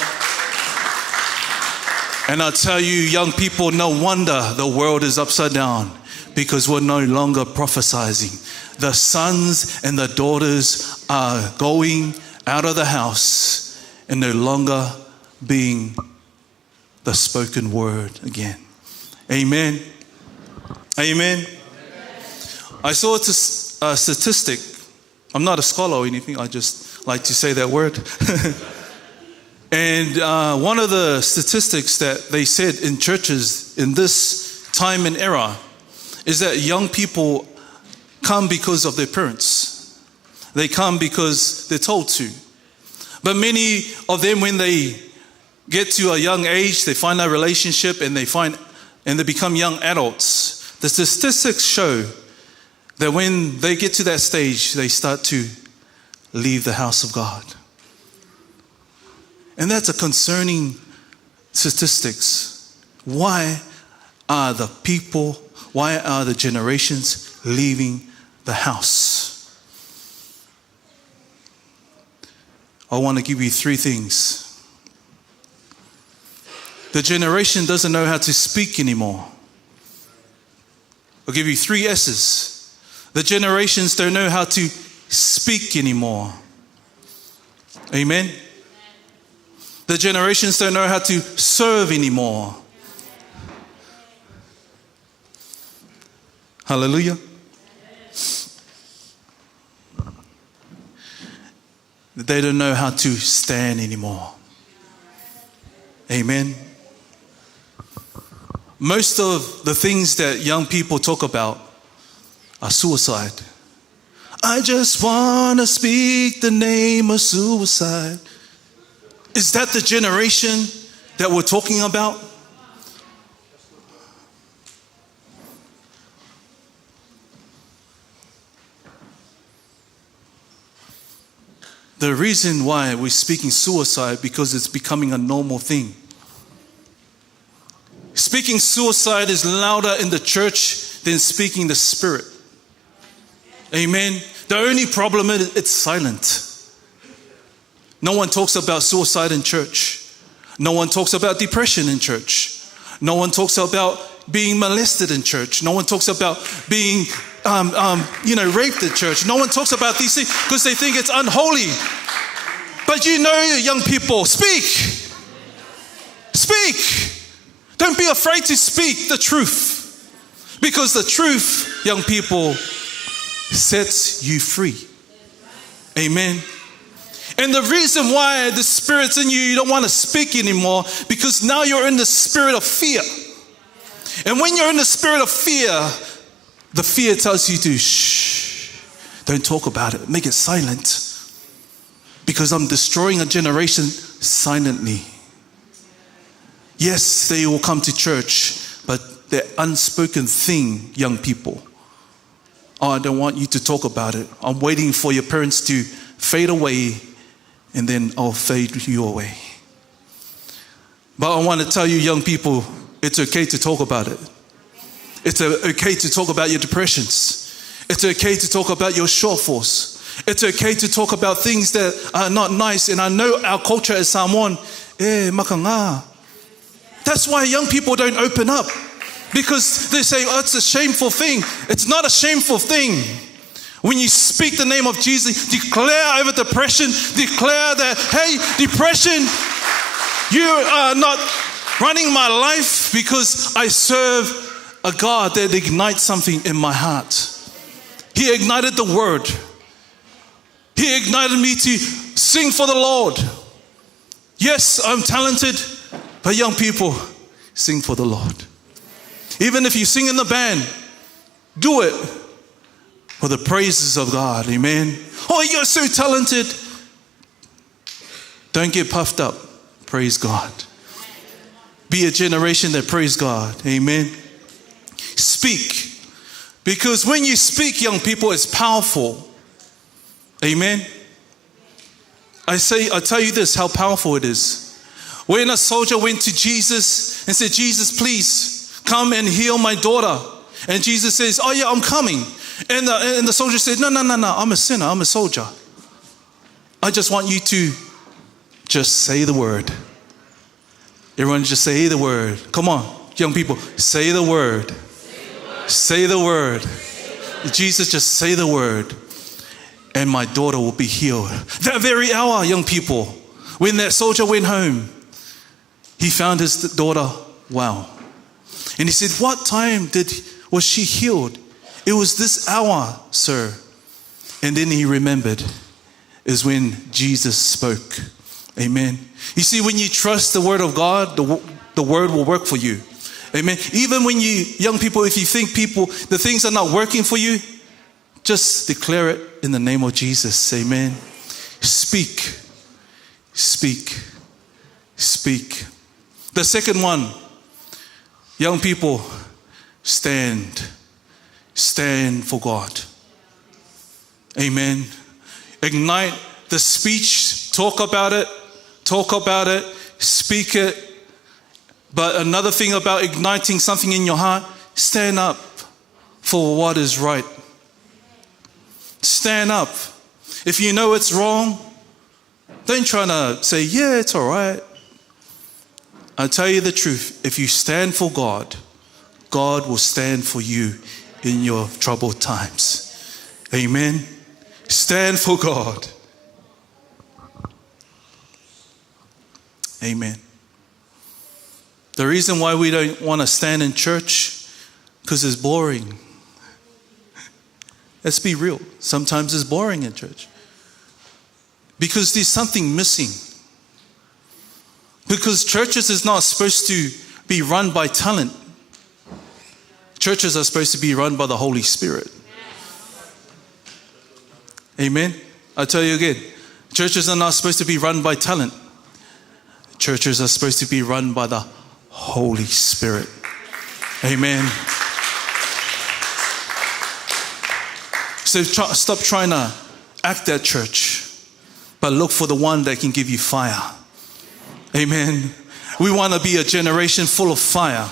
And I tell you, young people, no wonder the world is upside down, because we're no longer prophesizing. The sons and the daughters are going out of the house and no longer being the spoken word again. Amen. Amen. I saw a statistic. I'm not a scholar or anything. I just like to say that word. And one of the statistics that they said in churches in this time and era is that young people come because of their parents. They come because they're told to. But many of them, when they get to a young age, they find a relationship and they become young adults. The statistics show that when they get to that stage, they start to leave the house of God. And that's a concerning statistics. Why are the generations leaving the house? I want to give you 3 things. The generation doesn't know how to speak anymore. I'll give you 3 S's. The generations don't know how to speak anymore. Amen. The generations don't know how to serve anymore. Hallelujah. They don't know how to stand anymore. Amen. Most of the things that young people talk about are suicide. I just want to speak the name of suicide. Is that the generation that we're talking about? The reason why we're speaking suicide, because it's becoming a normal thing. Speaking suicide is louder in the church than speaking the Spirit. Amen. The only problem is it's silent. No one talks about suicide in church. No one talks about depression in church. No one talks about being molested in church. No one talks about being, raped in church. No one talks about these things because they think it's unholy. But young people, speak. Speak. Don't be afraid to speak the truth. Because the truth, young people, sets you free. Amen. And the reason why the Spirit's in you, you don't want to speak anymore, because now you're in the spirit of fear. And when you're in the spirit of fear, the fear tells you to shh, don't talk about it, make it silent. Because I'm destroying a generation silently. Yes, they will come to church, but the unspoken thing, young people. Oh, I don't want you to talk about it. I'm waiting for your parents to fade away, and then I'll fade you away. But I want to tell you, young people, it's okay to talk about it. It's okay to talk about your depressions. It's okay to talk about your shortfalls. It's okay to talk about things that are not nice. And I know our culture as Samoan, makanga. That's why young people don't open up. Because they say, oh, it's a shameful thing. It's not a shameful thing. When you speak the name of Jesus, declare over depression, declare that, hey, depression, you are not running my life, because I serve a God that ignites something in my heart. He ignited the word. He ignited me to sing for the Lord. Yes, I'm talented, but young people, sing for the Lord. Even if you sing in the band, do it for the praises of God. Amen. Oh, you're so talented. Don't get puffed up. Praise God. Be a generation that praise God. Amen. Speak. Because when you speak, young people, it's powerful. Amen. I tell you this, how powerful it is. When a soldier went to Jesus and said, Jesus, please come and heal my daughter. And Jesus says, oh yeah, I'm coming. And the soldier said, no, I'm a sinner, I'm a soldier. I just want you to just say the word. Everyone just say the word. Come on, young people, say the word. Say the word. Jesus, just say the word. And my daughter will be healed. That very hour, young people, when that soldier went home, he found his daughter well. And he said, what time was she healed? It was this hour, sir. And then he remembered is when Jesus spoke. Amen. You see, when you trust the word of God, the word will work for you. Amen. Even when you, young people, if you think the things are not working for you, just declare it in the name of Jesus. Amen. Speak. Speak. Speak. The second one, young people, stand. Stand for God. Amen. Ignite the speech. Talk about it. Talk about it. Speak it. But another thing about igniting something in your heart, stand up for what is right. Stand up. If you know it's wrong, don't try to say, yeah, it's all right. I'll tell you the truth. If you stand for God, God will stand for you in your troubled times. Amen. Stand for God. Amen. The reason why we don't want to stand in church, because it's boring. Let's be real. Sometimes it's boring in church. Because there's something missing. Because churches is not supposed to be run by talent. Churches are supposed to be run by the Holy Spirit. Amen. I tell you again, churches are not supposed to be run by talent. Churches are supposed to be run by the Holy Spirit. Amen. So stop trying to act at church, but look for the one that can give you fire. Amen. We want to be a generation full of fire.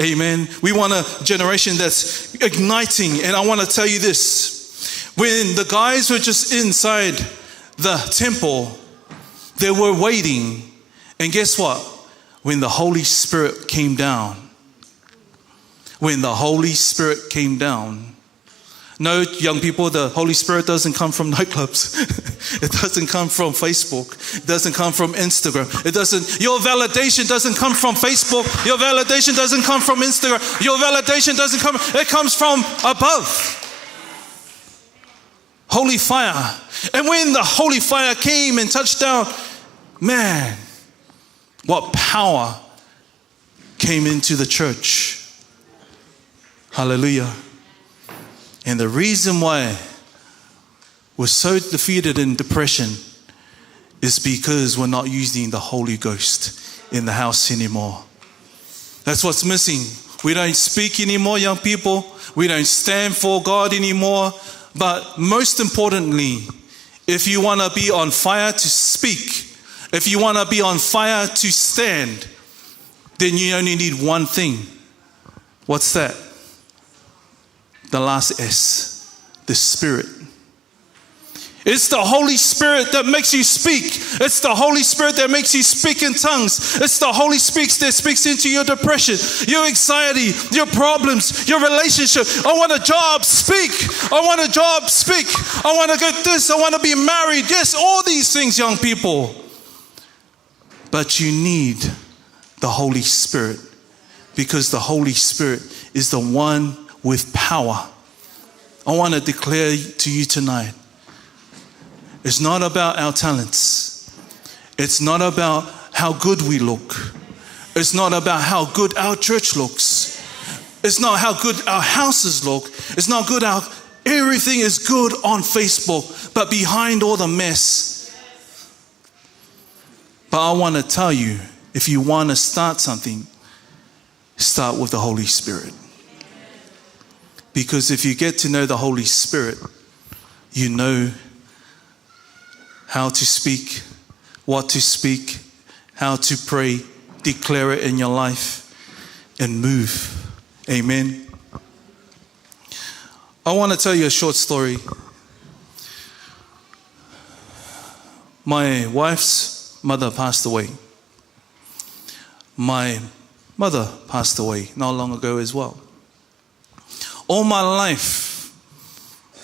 Amen. We want a generation that's igniting. And I want to tell you this. When the guys were just inside the temple, they were waiting. And guess what? When the Holy Spirit came down. When the Holy Spirit came down. No, young people, the Holy Spirit doesn't come from nightclubs. It doesn't come from Facebook. It doesn't come from Instagram. Your validation doesn't come from Facebook. Your validation doesn't come from Instagram. Your validation doesn't come, it comes from above. Holy fire. And when the holy fire came and touched down, man, what power came into the church. Hallelujah. And the reason why we're so defeated in depression is because we're not using the Holy Ghost in the house anymore. That's what's missing. We don't speak anymore, young people. We don't stand for God anymore. But most importantly, if you want to be on fire to speak, if you want to be on fire to stand, then you only need one thing. What's that? The last S, the Spirit. It's the Holy Spirit that makes you speak. It's the Holy Spirit that makes you speak in tongues. It's the Holy Spirit that speaks into your depression, your anxiety, your problems, your relationship. I want a job, speak. I want a job, speak. I want to get this. I want to be married. Yes, all these things, young people. But you need the Holy Spirit, because the Holy Spirit is the one with power. I want to declare to you tonight, it's not about our talents. It's not about how good we look. It's not about how good our church looks. It's not how good our houses look. It's not good how everything is good on Facebook, but behind all the mess. But I want to tell you, if you want to start something, start with the Holy Spirit. Because if you get to know the Holy Spirit, you know how to speak, what to speak, how to pray, declare it in your life, and move. Amen. I want to tell you a short story. My wife's mother passed away. My mother passed away not long ago as well. All my life,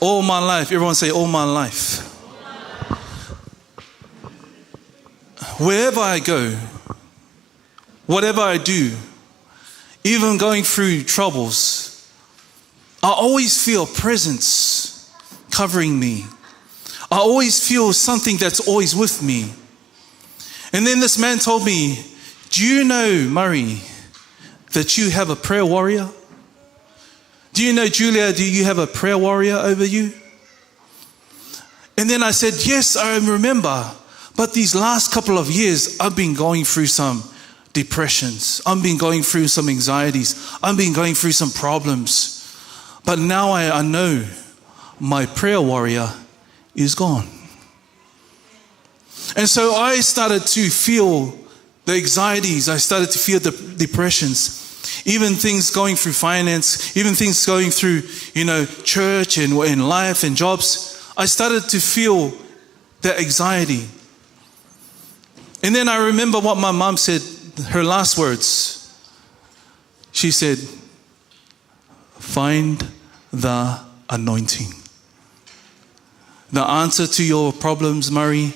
everyone say all my life. Wherever I go, whatever I do, even going through troubles, I always feel a presence covering me. I always feel something that's always with me. And then this man told me, do you know, Murray, that you have a prayer warrior? Do you know, Julia, do you have a prayer warrior over you? And then I said, yes, I remember. But these last couple of years, I've been going through some depressions. I've been going through some anxieties. I've been going through some problems. But now I know my prayer warrior is gone. And so I started to feel the anxieties. I started to feel the depressions. Even things going through finance, even things going through, church and life and jobs. I started to feel that anxiety. And then I remember what my mom said, her last words. She said, find the anointing. The answer to your problems, Murray,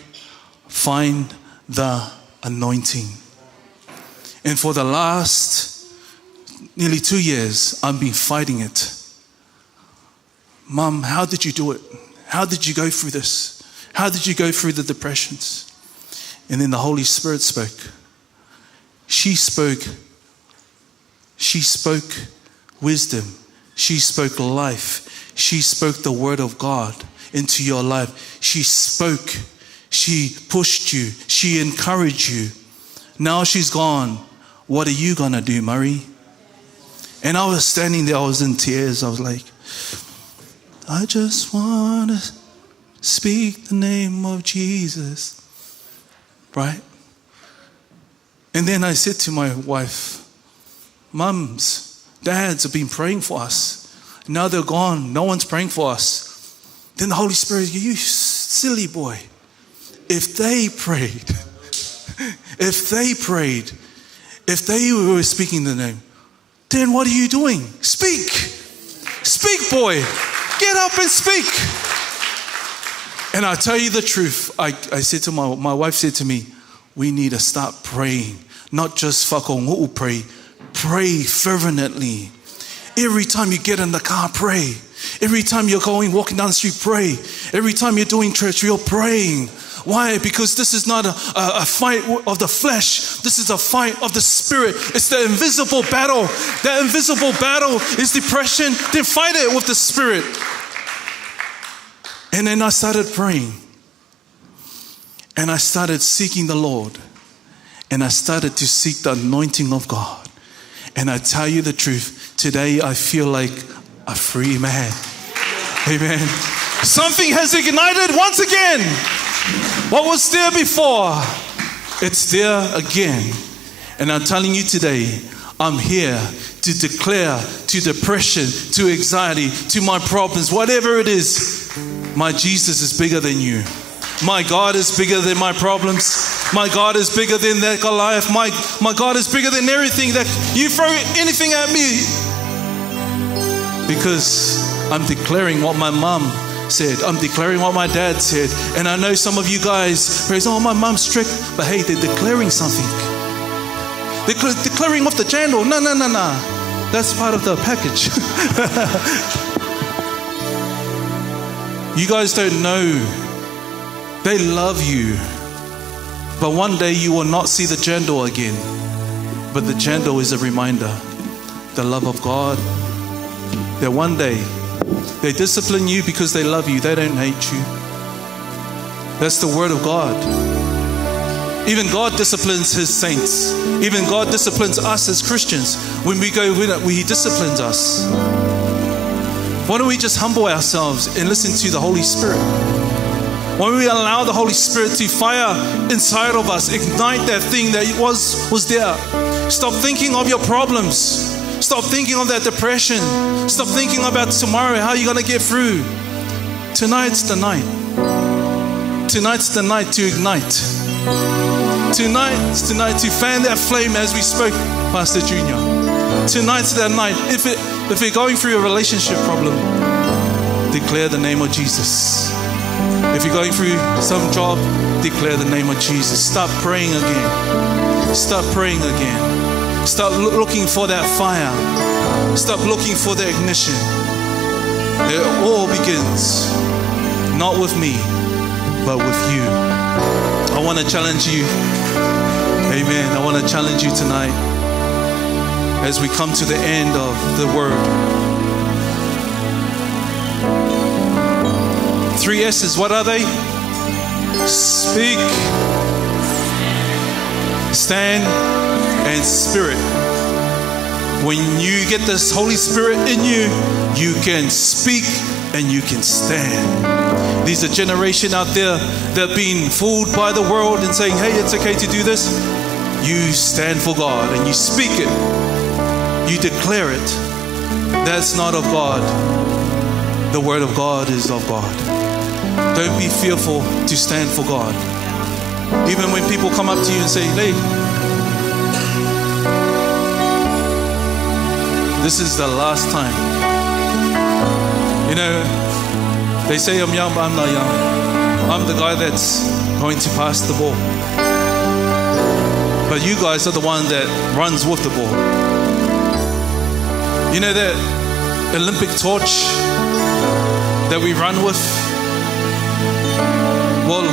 find the anointing. And for the last nearly 2 years, I've been fighting it. Mom, how did you do it? How did you go through this? How did you go through the depressions? And then the Holy Spirit spoke. She spoke wisdom. She spoke life. She spoke the word of God into your life. She spoke. She pushed you. She encouraged you. Now she's gone. What are you going to do, Murray? And I was standing there. I was in tears. I was like, I just want to Speak the name of Jesus. Right? And then I said to my wife, mums, dads have been praying for us. Now they're gone. No one's praying for us. Then the Holy Spirit, you silly boy. If they prayed, if they were speaking the name, then what are you doing? Speak. Speak, boy. Get up and speak. And I tell you the truth. I said to my wife said to me, we need to start praying. Not just whakong'u pray. Pray fervently. Every time you get in the car, pray. Every time you're walking down the street, pray. Every time you're doing church, you're praying. Why? Because this is not a fight of the flesh. This is a fight of the spirit. It's the invisible battle. That invisible battle is depression. Then fight it with the spirit. And then I started praying. And I started seeking the Lord. And I started to seek the anointing of God. And I tell you the truth, today I feel like a free man. Amen. Something has ignited once again. What was there before, it's there again. And I'm telling you today, I'm here to declare to depression, to anxiety, to my problems, whatever it is, my Jesus is bigger than you. My God is bigger than my problems. My God is bigger than that Goliath. My God is bigger than everything that you throw anything at me. Because I'm declaring what my mom said. I'm declaring what my dad said. And I know some of you guys praise, oh, my mom's strict. But hey, they're declaring something. They're declaring off the channel. No. That's part of the package. You guys don't know. They love you. But one day you will not see the jandal again. But the jandal is a reminder. The love of God. That one day they discipline you because they love you. They don't hate you. That's the word of God. Even God disciplines his saints. Even God disciplines us as Christians. When we go with it, he disciplines us. Why don't we just humble ourselves and listen to the Holy Spirit? Why don't we allow the Holy Spirit to fire inside of us, ignite that thing that was there. Stop thinking of your problems. Stop thinking of that depression. Stop thinking about tomorrow, how you're going to get through. Tonight's the night. Tonight's the night to ignite. Tonight's the night to fan that flame as we spoke, Pastor Junior. Tonight's that night. If you're going through a relationship problem, declare the name of Jesus. If you're going through some job, declare the name of Jesus. Start praying again. Start praying again. Start looking for that fire. Stop looking for the ignition. It all begins not with me, but with you. I want to challenge you. Amen. I want to challenge you tonight as we come to the end of the word. 3 S's, what are they? Speak, stand, and spirit. When you get this Holy Spirit in you, you can speak and you can stand. There's a generation out there that are being fooled by the world and saying, hey, it's okay to do this. You stand for God and you speak it. You declare it. That's not of God. The word of God is of God. Don't be fearful to stand for God. Even when people come up to you and say, hey, this is the last time. You know, they say I'm young, but I'm not young. I'm the guy that's going to pass the ball. But you guys are the one that runs with the ball. You know that Olympic torch that we run with? Well,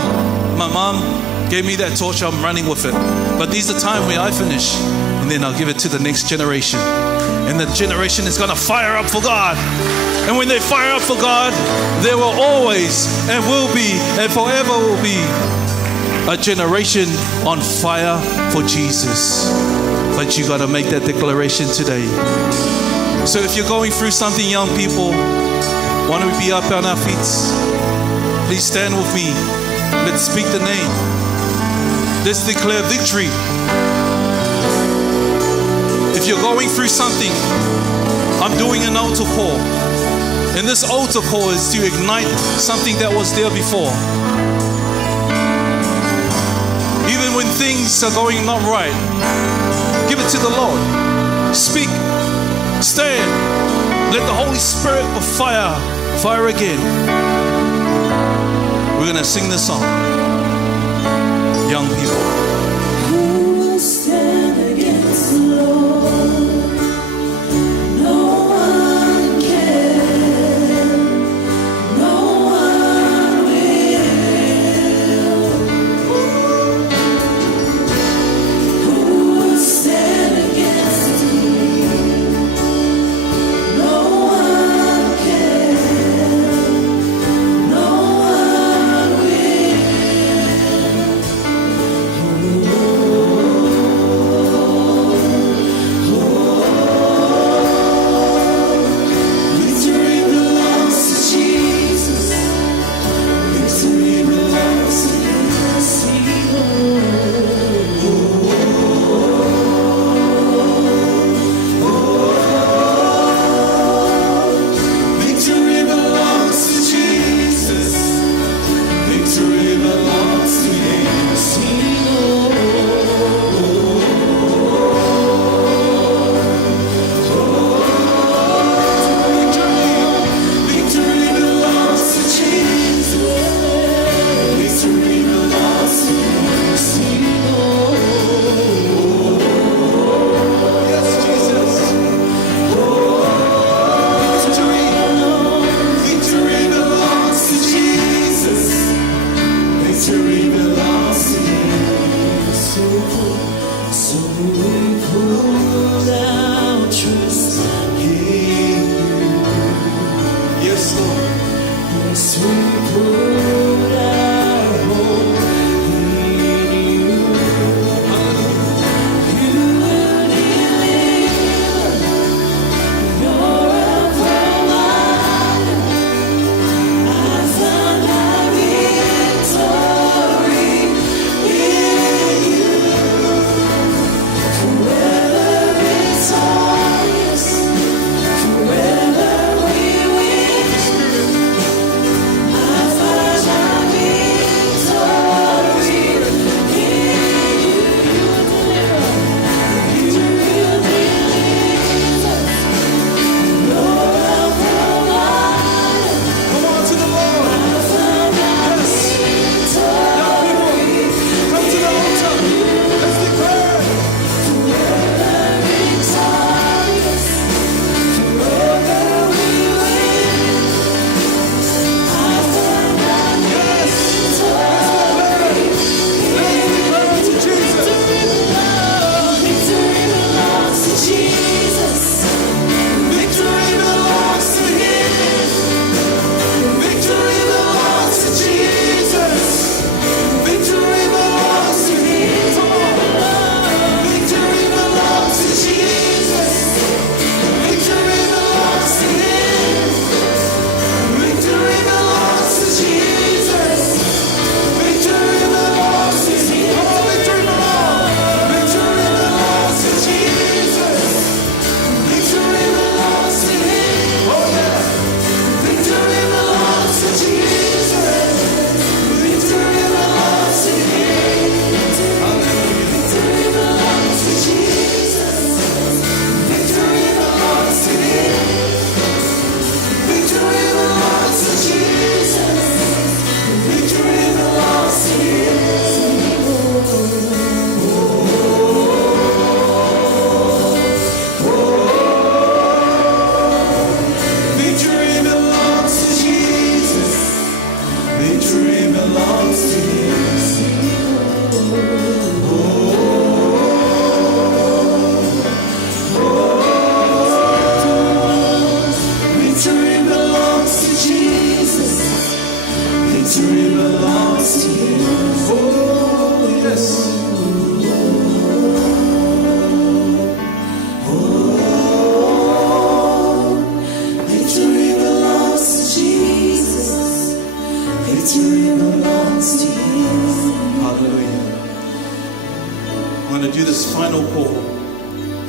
my mom gave me that torch, I'm running with it. But there's a time where I finish, and then I'll give it to the next generation. And the generation is going to fire up for God. And when they fire up for God, there will always and will be and forever will be a generation on fire for Jesus. But you got to make that declaration today. So if you're going through something, young people, why don't we be up on our feet? Please stand with me. Let's speak the name. Let's declare victory. If you're going through something, I'm doing an altar call. And this altar call is to ignite something that was there before. Even when things are going not right, give it to the Lord. Speak, stand. Let the Holy Spirit of fire again. We're going to sing this song. Young people. Who will stand against the Lord? No one can. No one will. Who will stand against me? No one can. No one will.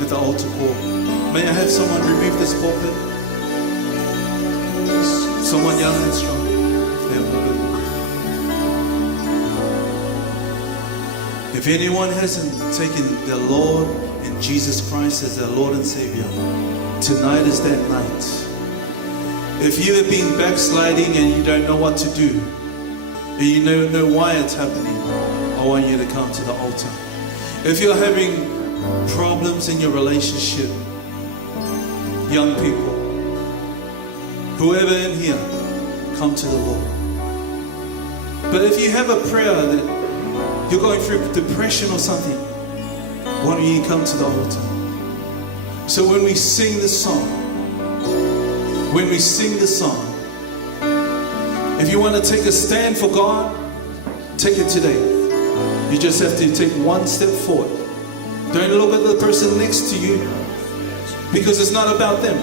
at the altar call. May I have someone remove this pulpit? Someone young and strong. If anyone hasn't taken the Lord and Jesus Christ as their Lord and Savior, tonight is that night. If you have been backsliding and you don't know what to do, and you don't know why it's happening, I want you to come to the altar. If you're having problems in your relationship, young people, whoever in here, come to the Lord. But if you have a prayer that you're going through depression or something, why don't you come to the altar? So when we sing this song, if you want to take a stand for God, take it today. You just have to take one step forward. Don't look at the person next to you, because it's not about them.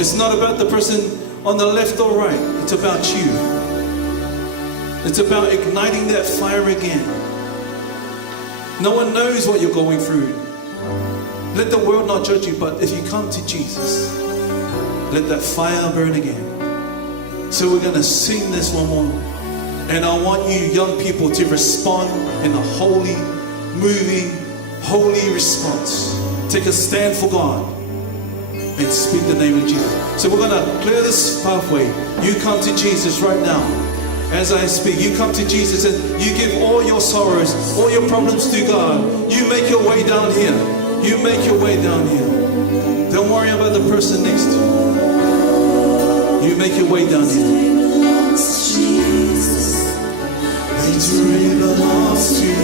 It's not about the person on the left or right. It's about you. It's about igniting that fire again. No one knows what you're going through. Let the world not judge you, but if you come to Jesus, let that fire burn again. So we're going to sing this one more. And I want you young people to respond in a holy, moving, holy response. Take a stand for God and speak the name of Jesus. So we're going to clear this pathway. You come to Jesus right now. As I speak, you come to Jesus and you give all your sorrows, all your problems to God. You make your way down here. You make your way down here. Don't worry about the person next to you. You make your way down here. Victory belongs to you.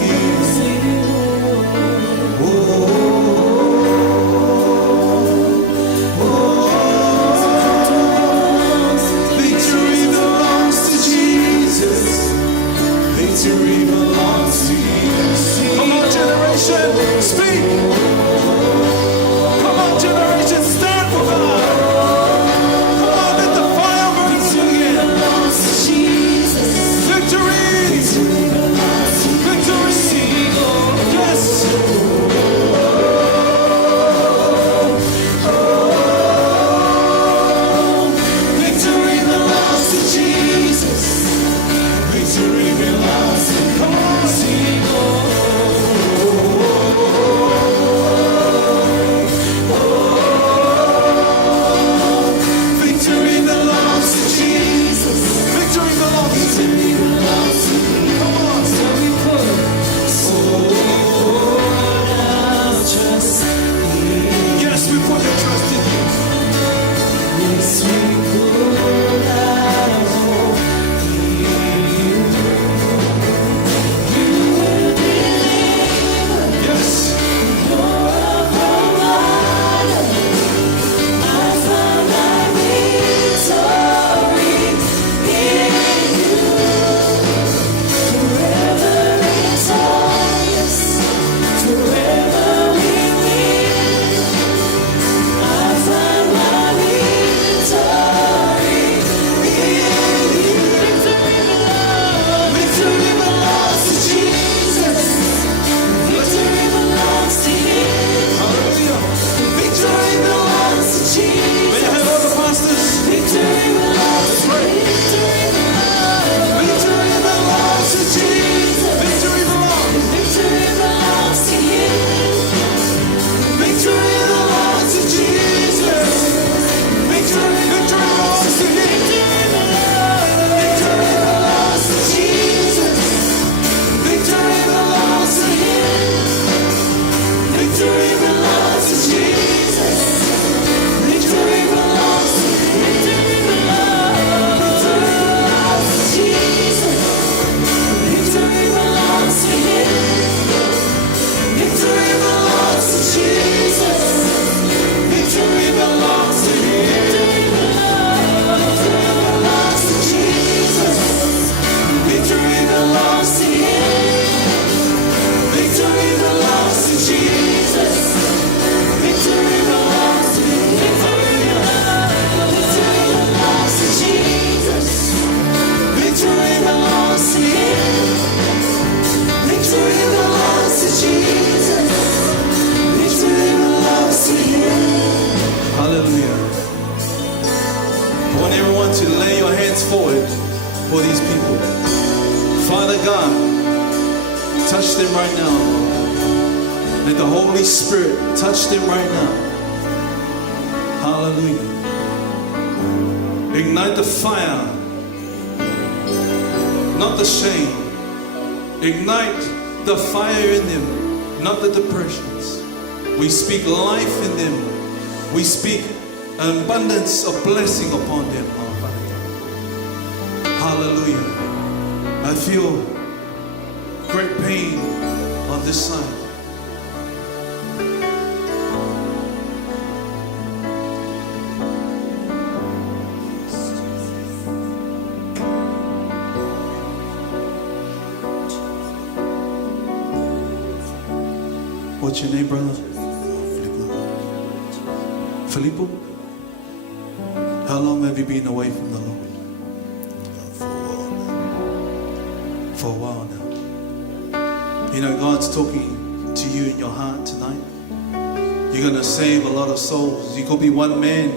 Victory belongs to Jesus. Victory belongs to you. Come on, generation, speak. Come on, generation, stand for God. Come on, let the fire burn again. Victory. Victory. Yes. to lay your hands forward for these people. Father God, touch them right now. Let the Holy Spirit touch them right now. Hallelujah. Ignite the fire, not the shame. Ignite the fire in them, not the depressions. We speak life in them. We speak an abundance of blessing upon them, oh Father God. Hallelujah. I feel great pain on this side. What's your name, brother? Filippo? How long have you been away from the Lord? For a while now. You know, God's talking to you in your heart tonight. You're going to save a lot of souls. You could be one man,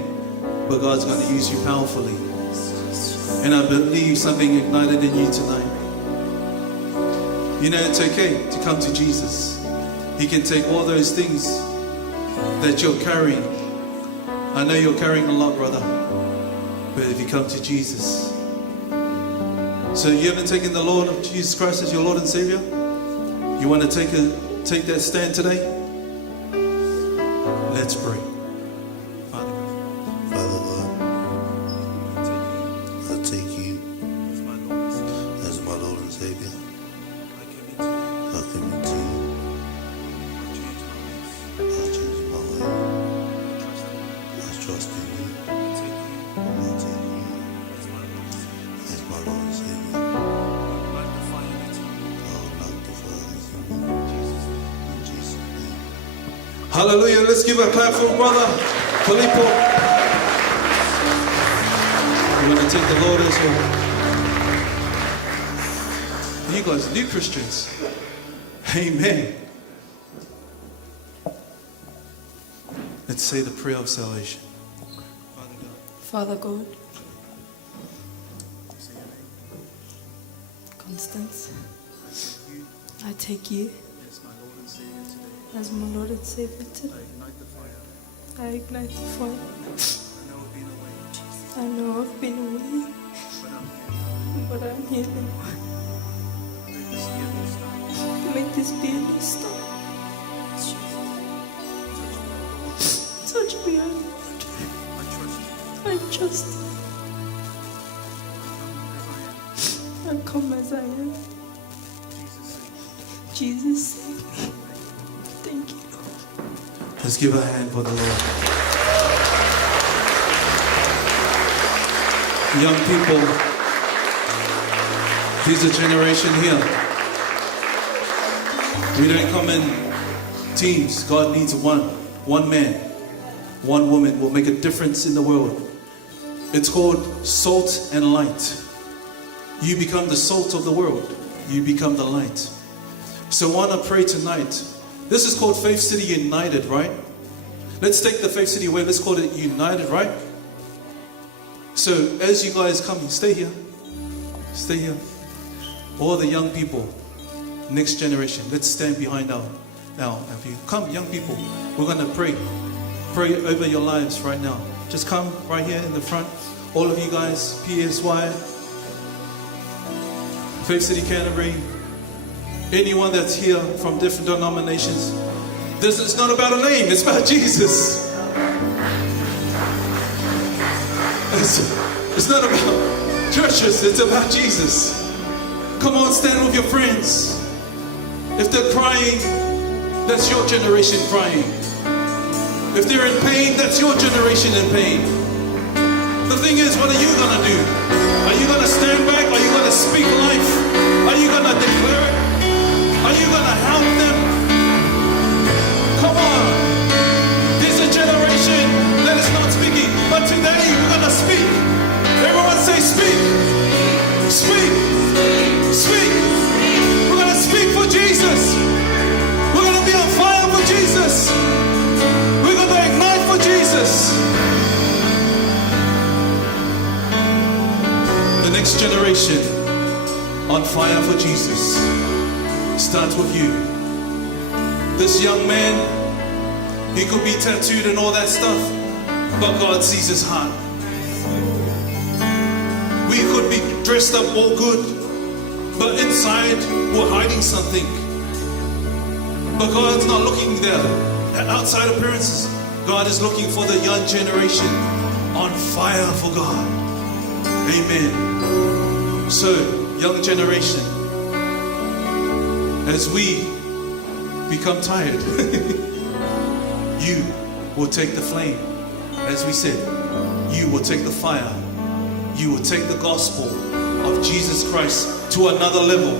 but God's going to use you powerfully. And I believe something ignited in you tonight. You know, it's okay to come to Jesus. He can take all those things that you're carrying. I know you're carrying a lot, brother. But if you come to Jesus. So you haven't taken the Lord of Jesus Christ as your Lord and Savior? You want to take that stand today? Let's pray. Father God, I take you as my Lord and Savior. I commit to you. I change my way. I trust in you. I take you as my Lord and Savior. Hallelujah. Let's give a clap for brother Filippo. We're going to take the Lord as well. You guys, new Christians. Amen. Let's say the prayer of salvation. Father God, Constance, I take you as my Lord and Savior today. I ignite the fire. I know I've been away, but I'm here now. Make this be a new start. Touch me, Lord. I trust you. I come as I am. Jesus, save me. Thank you, Lord. Let's give a hand for the Lord. Young people, there's a generation here. We don't come in teams. God needs one man, one woman will make a difference in the world. It's called salt and light. You become the salt of the world. You become the light. So I want to pray tonight. This is called Faith City United, right? Let's take the Faith City away. Let's call it United, right? So as you guys come, stay here. Stay here. All the young people, next generation, let's stand behind our people. Come, young people. We're going to pray. Pray over your lives right now. Just come right here in the front. All of you guys, PSY, Faith City Canterbury, anyone that's here from different denominations. This is not about a name, it's about Jesus. It's not about churches, it's about Jesus. Come on, stand with your friends. If they're crying, that's your generation crying. If they're in pain, that's your generation in pain. The thing is, what are you going to do? Are you going to stand back? Are you going to speak life? Are you going to declare it? Are you going to help them? Come on. There's a generation that is not speaking, but today we're going to speak. Everyone say speak. Speak. Speak. We're going to speak for Jesus. We're going to be on fire for Jesus. We're going to ignite for Jesus. generation on fire for Jesus starts with you. This young man, he could be tattooed and all that stuff, but God sees his heart. We could be dressed up all good, but inside we're hiding something. But God's not looking there at outside appearances. God is looking for the young generation on fire for God. Amen. So, young generation, as we become tired, you will take the flame. As we said, you will take the fire. You will take the gospel of Jesus Christ to another level.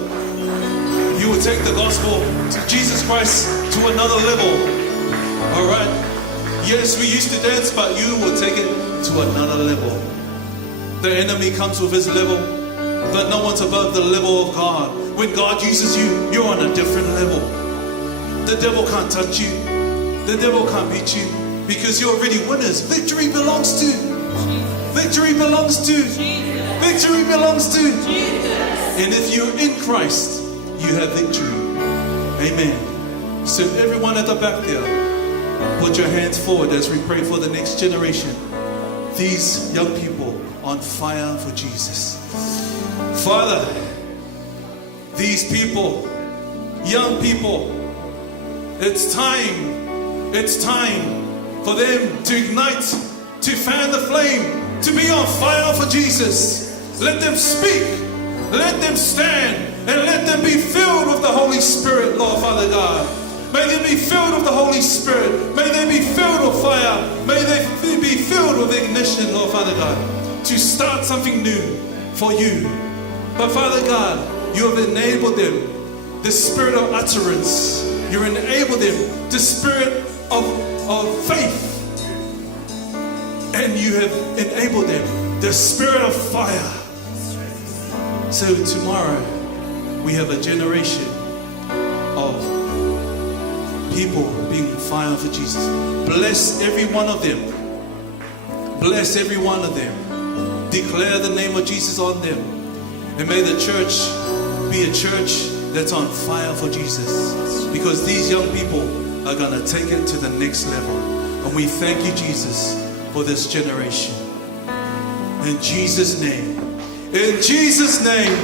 You will take the gospel to Jesus Christ to another level. All right? Yes, we used to dance, but you will take it to another level. The enemy comes with his level, but no one's above the level of God. When God uses you, you're on a different level. The devil can't touch you. The devil can't beat you because you're already winners. Victory belongs to. Victory belongs to. Victory belongs to. And if you're in Christ, you have victory. Amen. So everyone at the back there, put your hands forward as we pray for the next generation. These young people on fire for Jesus. Father, these people, young people, it's time for them to ignite, to fan the flame, to be on fire for Jesus. Let them speak, let them stand, and let them be filled with the Holy Spirit, Lord Father God. May they be filled with the Holy Spirit. May they be filled with fire. May they be filled with ignition, Lord Father God, to start something new for you. But Father God, you have enabled them the spirit of utterance. You enabled them the spirit of faith. And you have enabled them the spirit of fire. So tomorrow we have a generation of people being on fire for Jesus. Bless every one of them. Bless every one of them. Declare the name of Jesus on them. And may the church be a church that's on fire for Jesus. Because these young people are going to take it to the next level. And we thank you, Jesus, for this generation. In Jesus' name. In Jesus' name.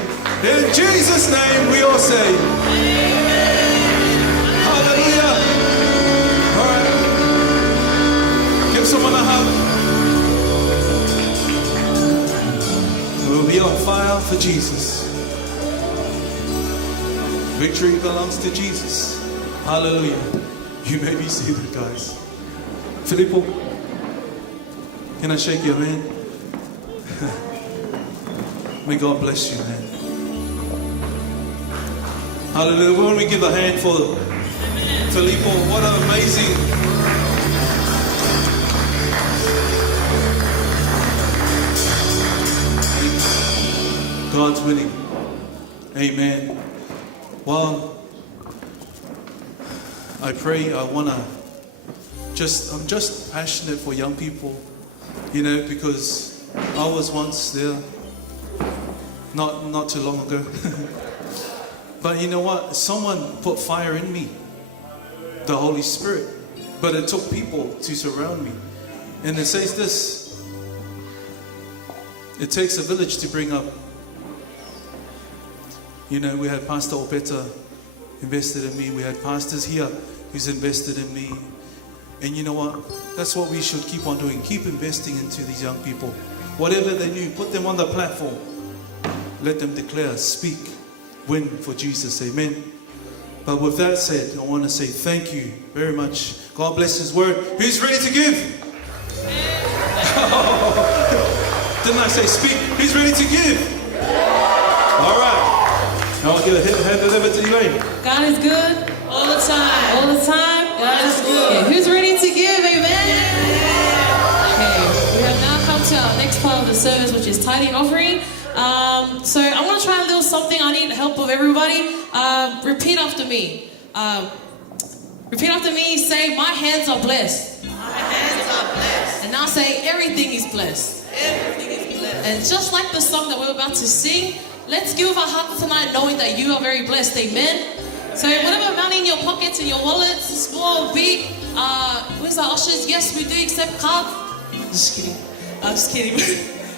In Jesus' name we all say, hallelujah. All right. Give someone a hug. We'll be on fire for Jesus. Victory belongs to Jesus. Hallelujah. You may be seated, guys. Filippo, can I shake your hand? May God bless you, man. Hallelujah. When we give a hand for Filippo, what an amazing. God's winning. Amen. Well, I pray, I'm just passionate for young people, you know, because I was once there, not too long ago. But you know what? Someone put fire in me, the Holy Spirit. But it took people to surround me. And it says this, it takes a village to bring up. You know, we had Pastor Opeta invested in me. We had pastors here who's invested in me. And you know what? That's what we should keep on doing. Keep investing into these young people. Whatever they do, put them on the platform. Let them declare, speak, win for Jesus. Amen. But with that said, I want to say thank you very much. God bless His word. Who's ready to give? Didn't I say speak? Who's ready to give? All right. Now I'll hand it over to Elaine. God is good all the time. All the time. God is good. Yeah. Who's ready to give? Amen. Okay. We have now come to our next part of the service, which is tithing offering. So I'm going to try a little something. I need the help of everybody. Repeat after me. Repeat after me. Say, my hands are blessed. My hands are blessed. And now say, everything is blessed. Everything is blessed. And just like the song that we're about to sing, let's give our hearts tonight knowing that you are very blessed. Amen. So whatever money in your pockets, in your wallets, small, big, where's our ushers? Yes, we do accept cards. Just kidding. I'm just kidding.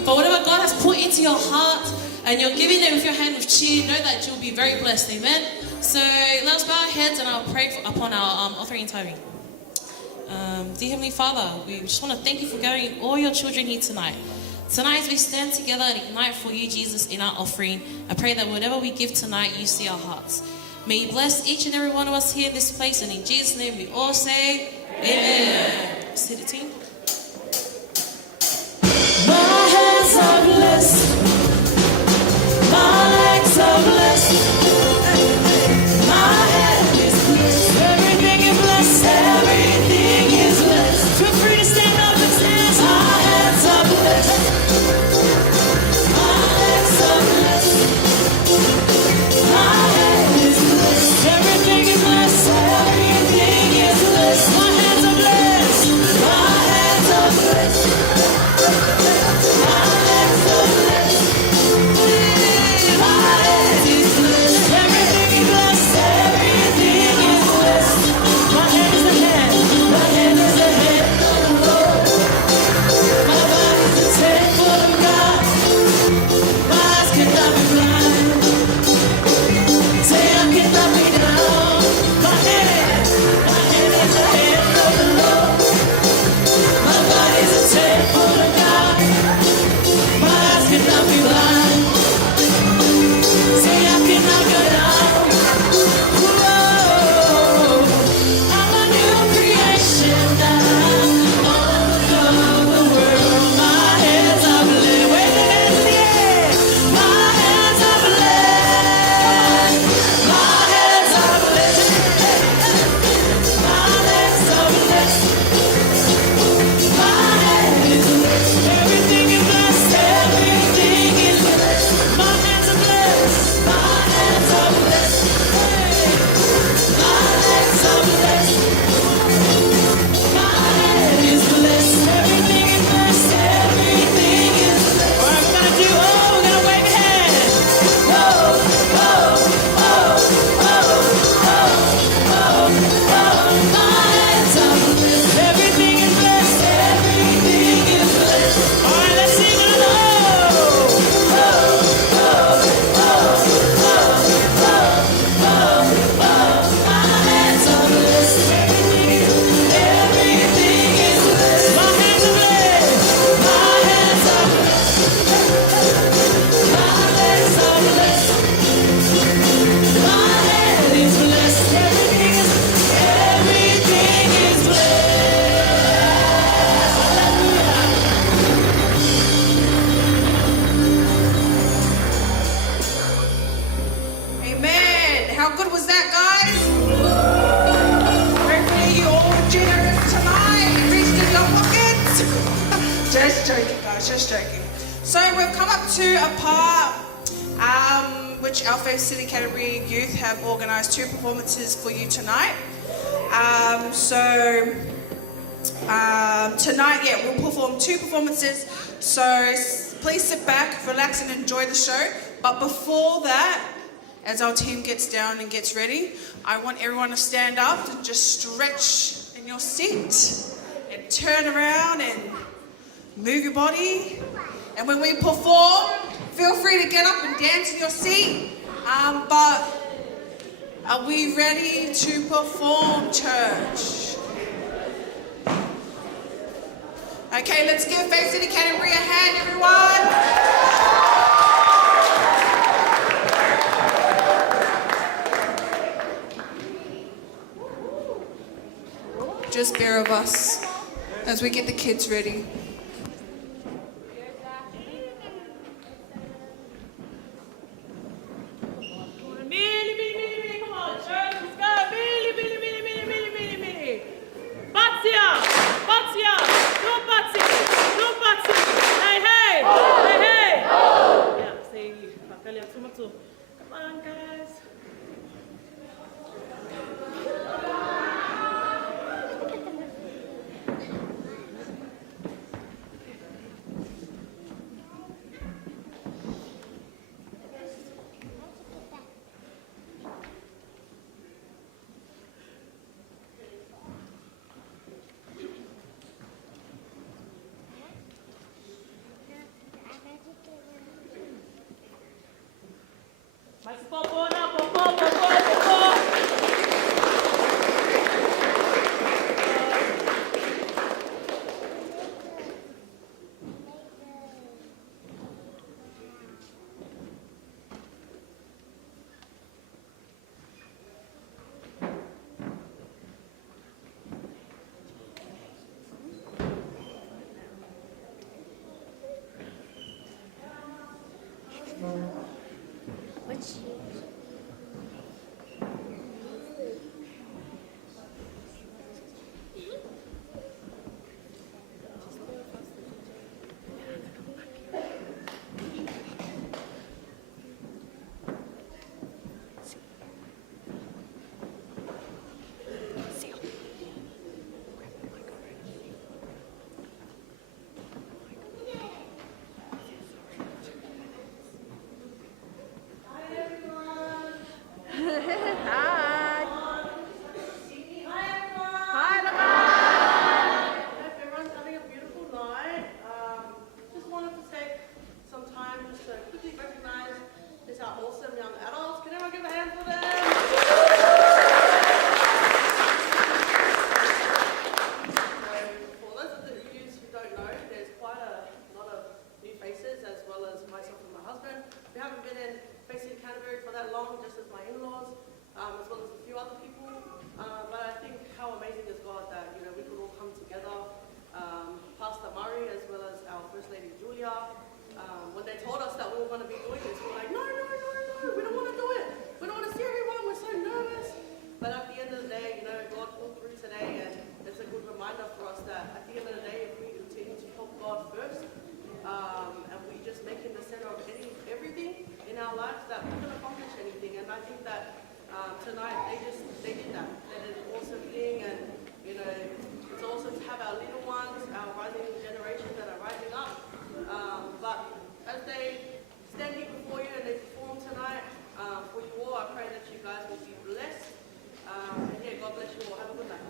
But whatever God has put into your heart and you're giving it with your hand with cheer, know that you'll be very blessed. Amen. So let us bow our heads and I'll pray upon our offering and tithing. Dear Heavenly Father, we just want to thank you for gathering all your children here tonight. Tonight as we stand together and ignite for you, Jesus, in our offering, I pray that whatever we give tonight, you see our hearts. May you bless each and every one of us here in this place, and in Jesus' name we all say, Amen. See the team? My hands are blessed. My legs are blessed. My head is blessed. Everything is blessed. Everything is blessed. Feel free to stand up and stand. My hands are blessed. My legs are blessed. My head is blessed. Everything is blessed. Everything is blessed. My hands are blessed. My hands are blessed. My legs are blessed. My head is blessed. Everything is blessed. Everything is blessed. My head is the head. My head is the head of the Lord. My body is the temple of God. My eyes cannot be blind. Say I cannot be down. My head is the head of the Lord. My body is the temple of God. My eyes cannot be blind. Say I cannot go down. Whoa, I'm a new creation now. All of the world, my hands are blessed. Wave your hands in the air. My hands are blessed. My hands are blessed. My legs are blessed. My head is blessed. Everything is blessed. Everything is blessed. My hands are blessed. My hands are blessed. My legs are blessed. My head is blessed. Everything is blessed. Everything is blessed. All right, we're gonna wave your hands. Whoa, whoa, whoa, whoa, whoa, whoa, whoa. My hands are blessed. Everything is blessed. Everything is blessed. All right, let's sing it. Whoa, whoa, whoa, whoa, whoa, whoa, whoa, whoa. My hands are blessed. Everything is blessed. My hands are blessed. My hands are blessed. My legs are blessed. My head is blessed. Everything is Amen. How good was that, guys? Hopefully you all were generous tonight. You reached in your pockets. Just joking, guys. Just joking. So we've come up to a part which our Faith City Canterbury youth have organised 2 performances for you tonight. Tonight, we'll perform 2 performances. So please sit back, relax, and enjoy the show. But before that, as our team gets down and gets ready, I want everyone to stand up and just stretch in your seat and turn around and move your body. And when we perform, feel free to get up and dance in your seat. But are we ready to perform, church? Okay, let's give Faith City Canterbury a hand, everyone. Just bear of us as we get the kids ready. Canterbury for that long, just as my in-laws, as well as a few other people. But I think how amazing is God that, you know, we could all come together. Pastor Murray, as well as our First Lady Julia, when they told us that we were going to be doing this, we were like, no, we don't want to do it. We don't want to see everyone, we're so nervous. But at the end of the day, you know, God pulled through today, and it's a good reminder for us that at the end of the day, if we continue to put God first, and we just make Him the center of everything in our lives, that we can accomplish anything. And I think that tonight they did that. They did an awesome thing, and you know, it's awesome to have our little ones, our rising generation that are rising up. But as they stand here before you and they perform tonight, for you all, I pray that you guys will be blessed. And yeah, God bless you all. Have a good night.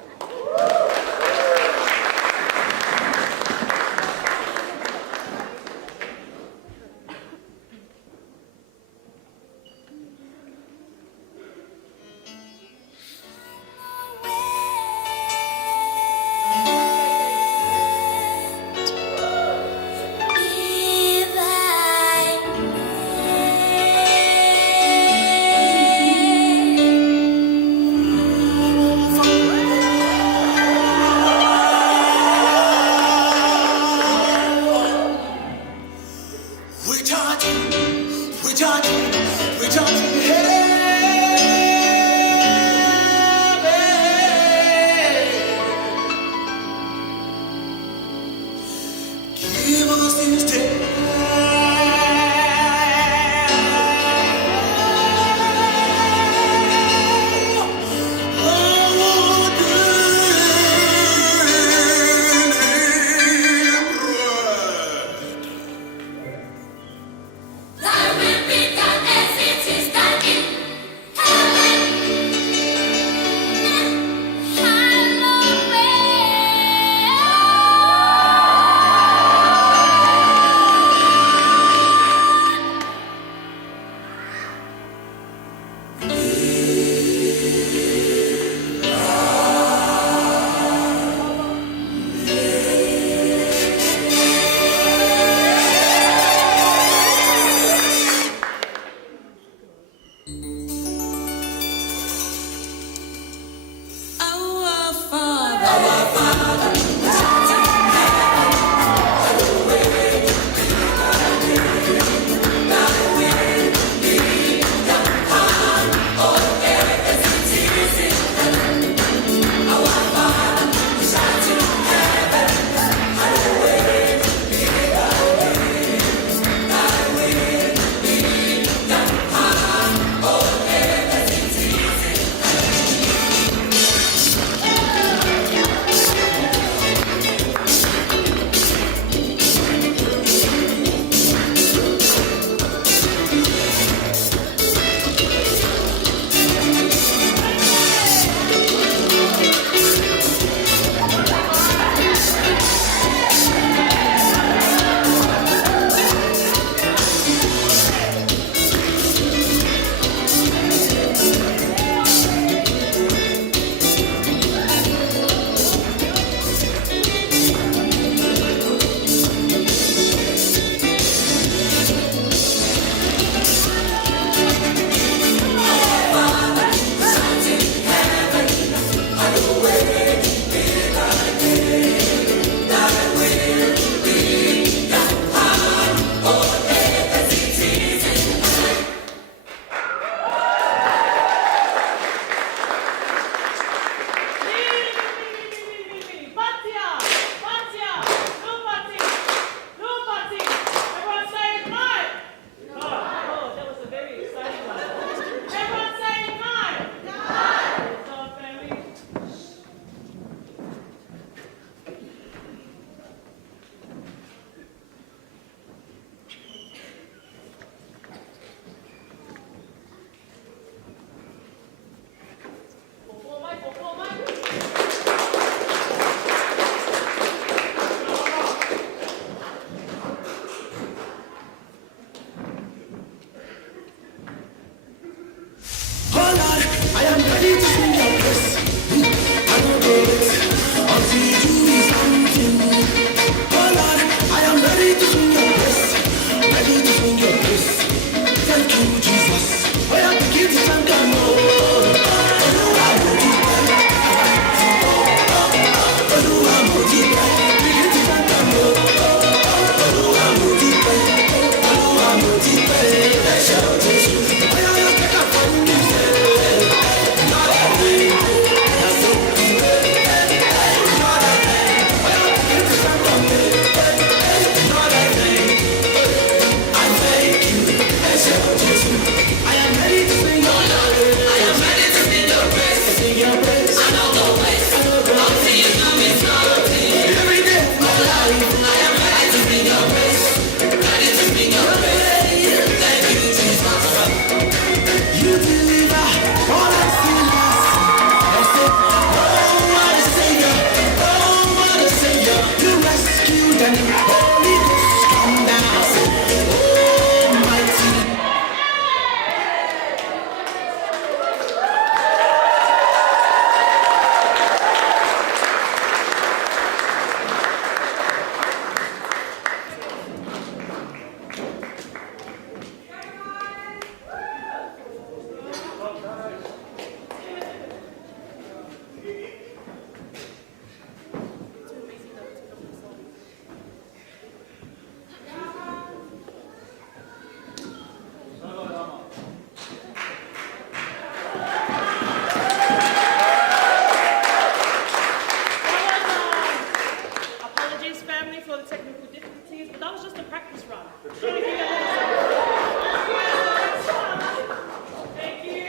family for the technical difficulties, but that was just a practice run. Trying to give you a little something. Thank you.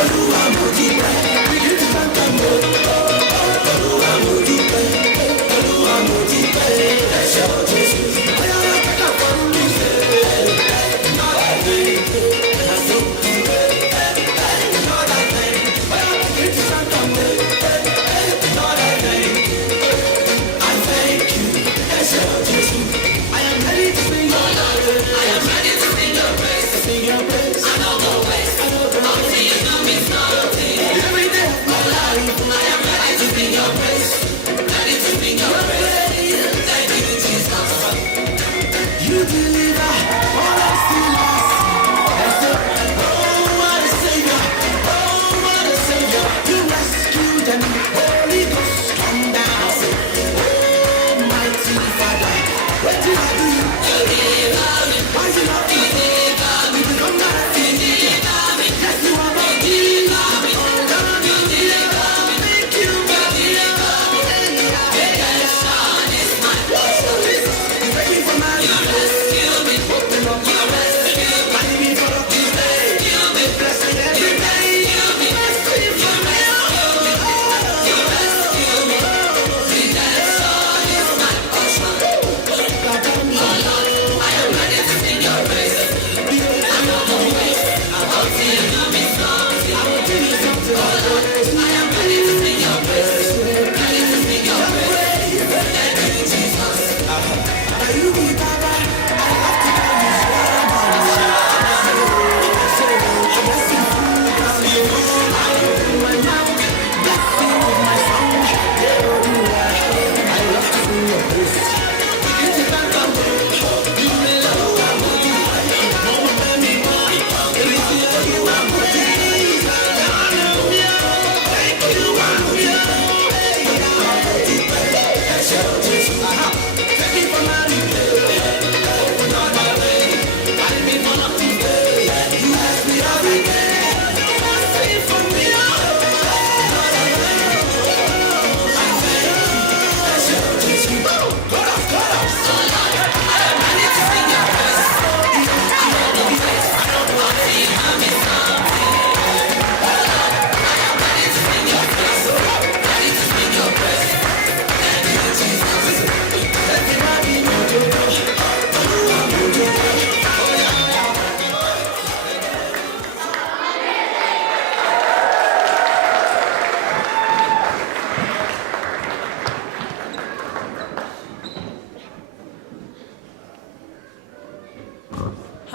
Olúwa mo dúpẹ́, Olúwa mo dúpẹ́, Olúwa mo dúpẹ́.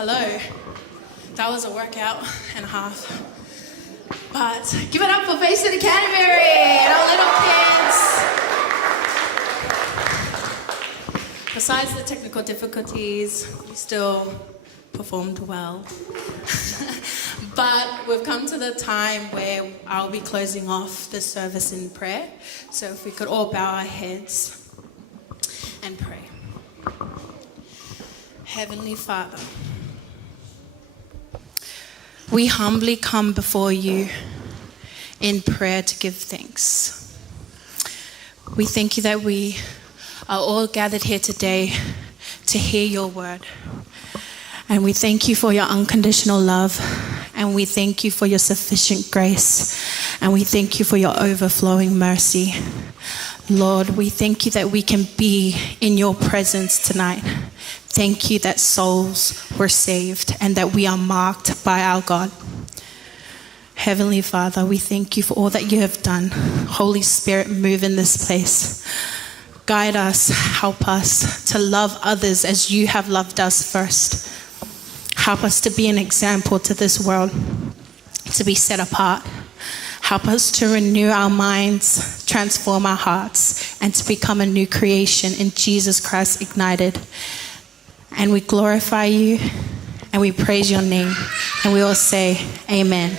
Hello. That was a workout and a half. But Give it up for Faith City Canterbury and our little kids. Besides the technical difficulties, we still performed well. But we've come to the time where I'll be closing off the service in prayer. So if we could all bow our heads and pray. Heavenly Father, we humbly come before you in prayer to give thanks. We thank you that we are all gathered here today to hear your word. And we thank you for your unconditional love. And we thank you for your sufficient grace. And we thank you for your overflowing mercy. Lord, we thank you that we can be in your presence tonight. Thank you that souls were saved and that we are marked by our God. Heavenly Father, we thank you for all that you have done. Holy Spirit, move in this place. Guide us, help us to love others as you have loved us first. Help us to be an example to this world, to be set apart. Help us to renew our minds, transform our hearts, and to become a new creation in Jesus Christ ignited. And we glorify you, and we praise your name, and we all say, Amen.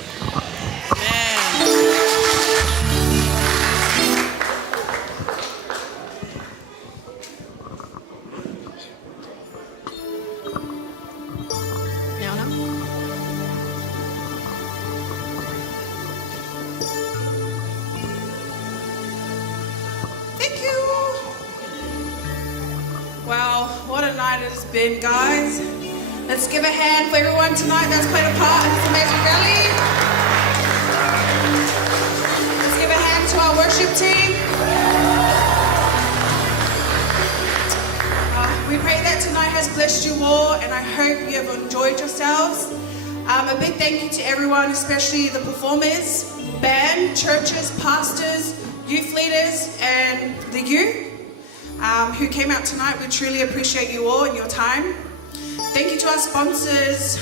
Been, guys. Let's give a hand for everyone tonight that's played a part in this amazing rally. Let's give a hand to our worship team. We pray that tonight has blessed you all, and I hope you have enjoyed yourselves. A big thank you to everyone, especially the performers, band, churches, pastors, youth leaders, and the youth. Who came out tonight. We truly appreciate you all and your time. Thank you to our sponsors,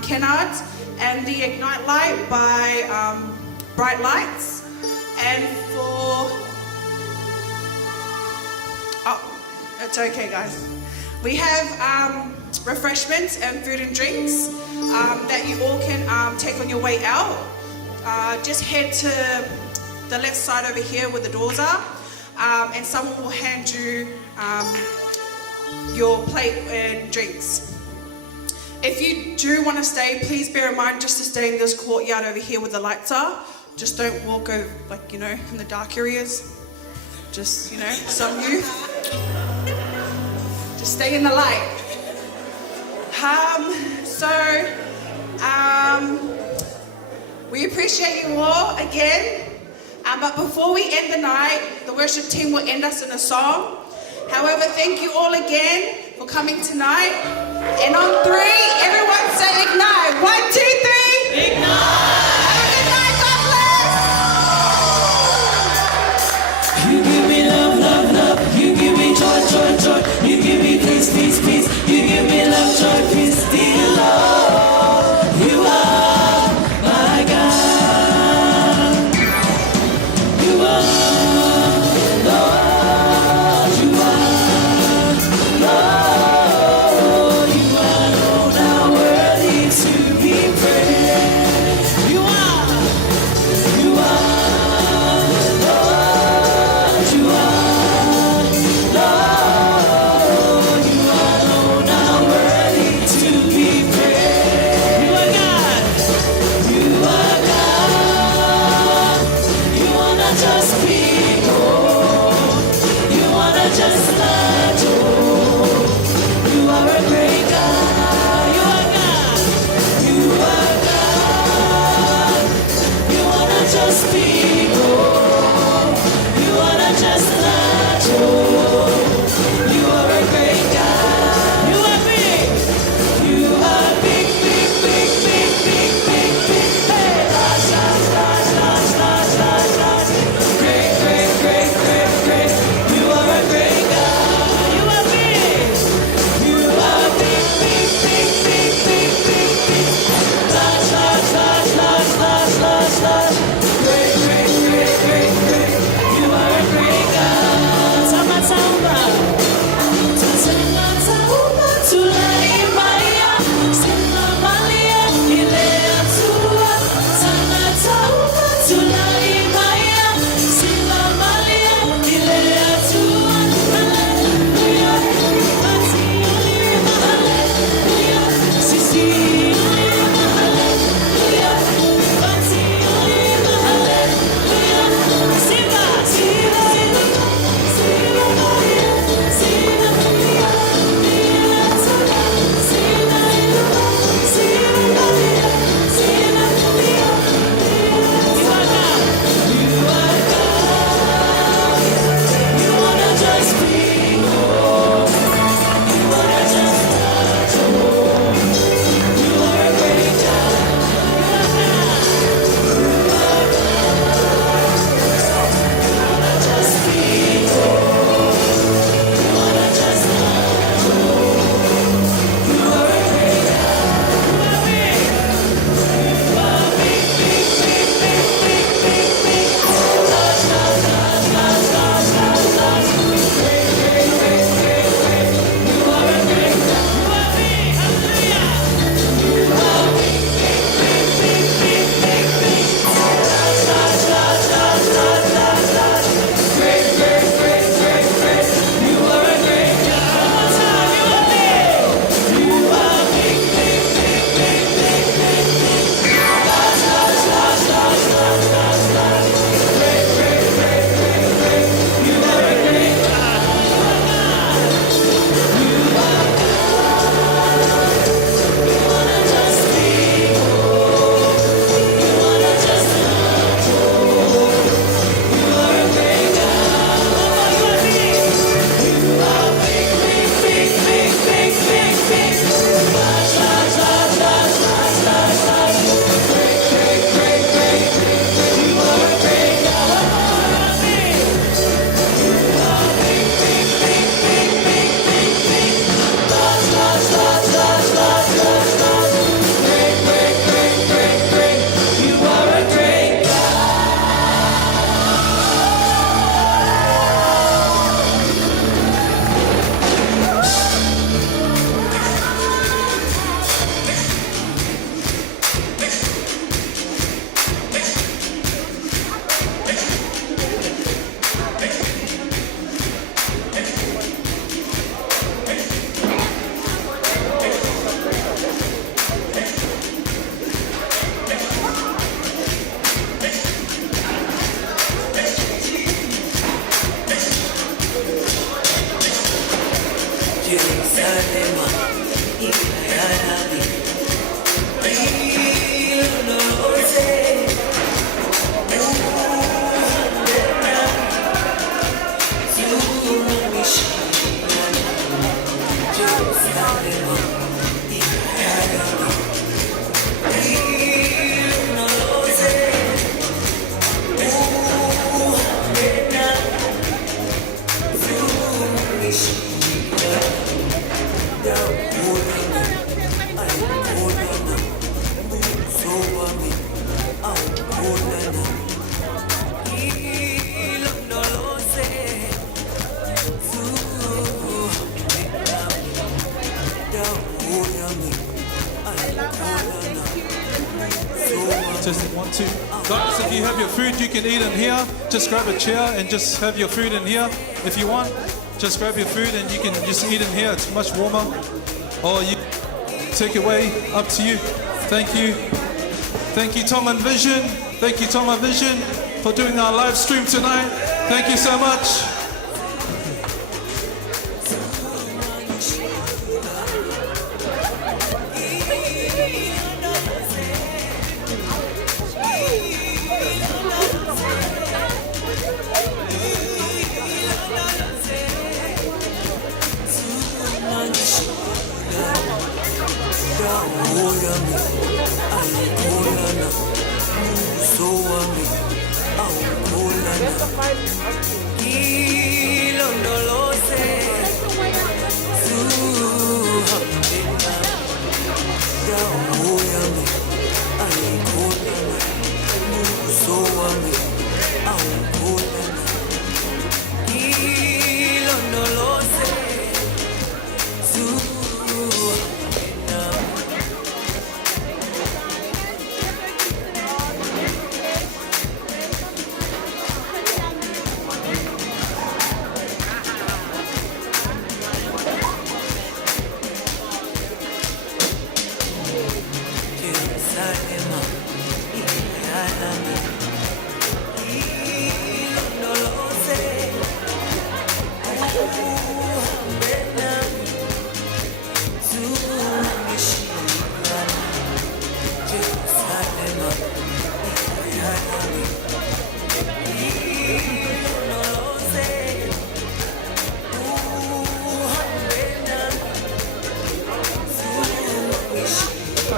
Kennard and the Ignite Light by Bright Lights. And for... Oh, it's okay, guys. We have refreshments and food and drinks that you all can take on your way out. Just head to the left side over here where the doors are. And someone will hand you your plate and drinks. If you do want to stay, please bear in mind just to stay in this courtyard over here where the lights are. Just don't walk over, like, in the dark areas. Just, some youth. Just stay in the light. We appreciate you all again. But before we end the night, the worship team will end us in a song. However, thank you all again for coming tonight. And on 3, everyone say ignite. 1, 2, 3. Ignite. Have a good night. God bless. You give me love, love, love. You give me joy, joy, joy. You give me peace, peace, peace. You give me love, joy, peace, dear Lord. You are my God. You are Lord. You are Lord. You are Lord. Now worthy to be praised. Just 1, 2. Guys, if you have your food, you can eat in here. Just grab a chair and just have your food in here. If you want, just grab your food and you can just eat in here. It's much warmer. Or you take it away, up to you. Thank you. Thank you, Tom and Vision. Thank you, Tom and Vision, for doing our live stream tonight. Thank you so much.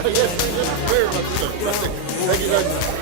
Yes, very much so. Thank you very much.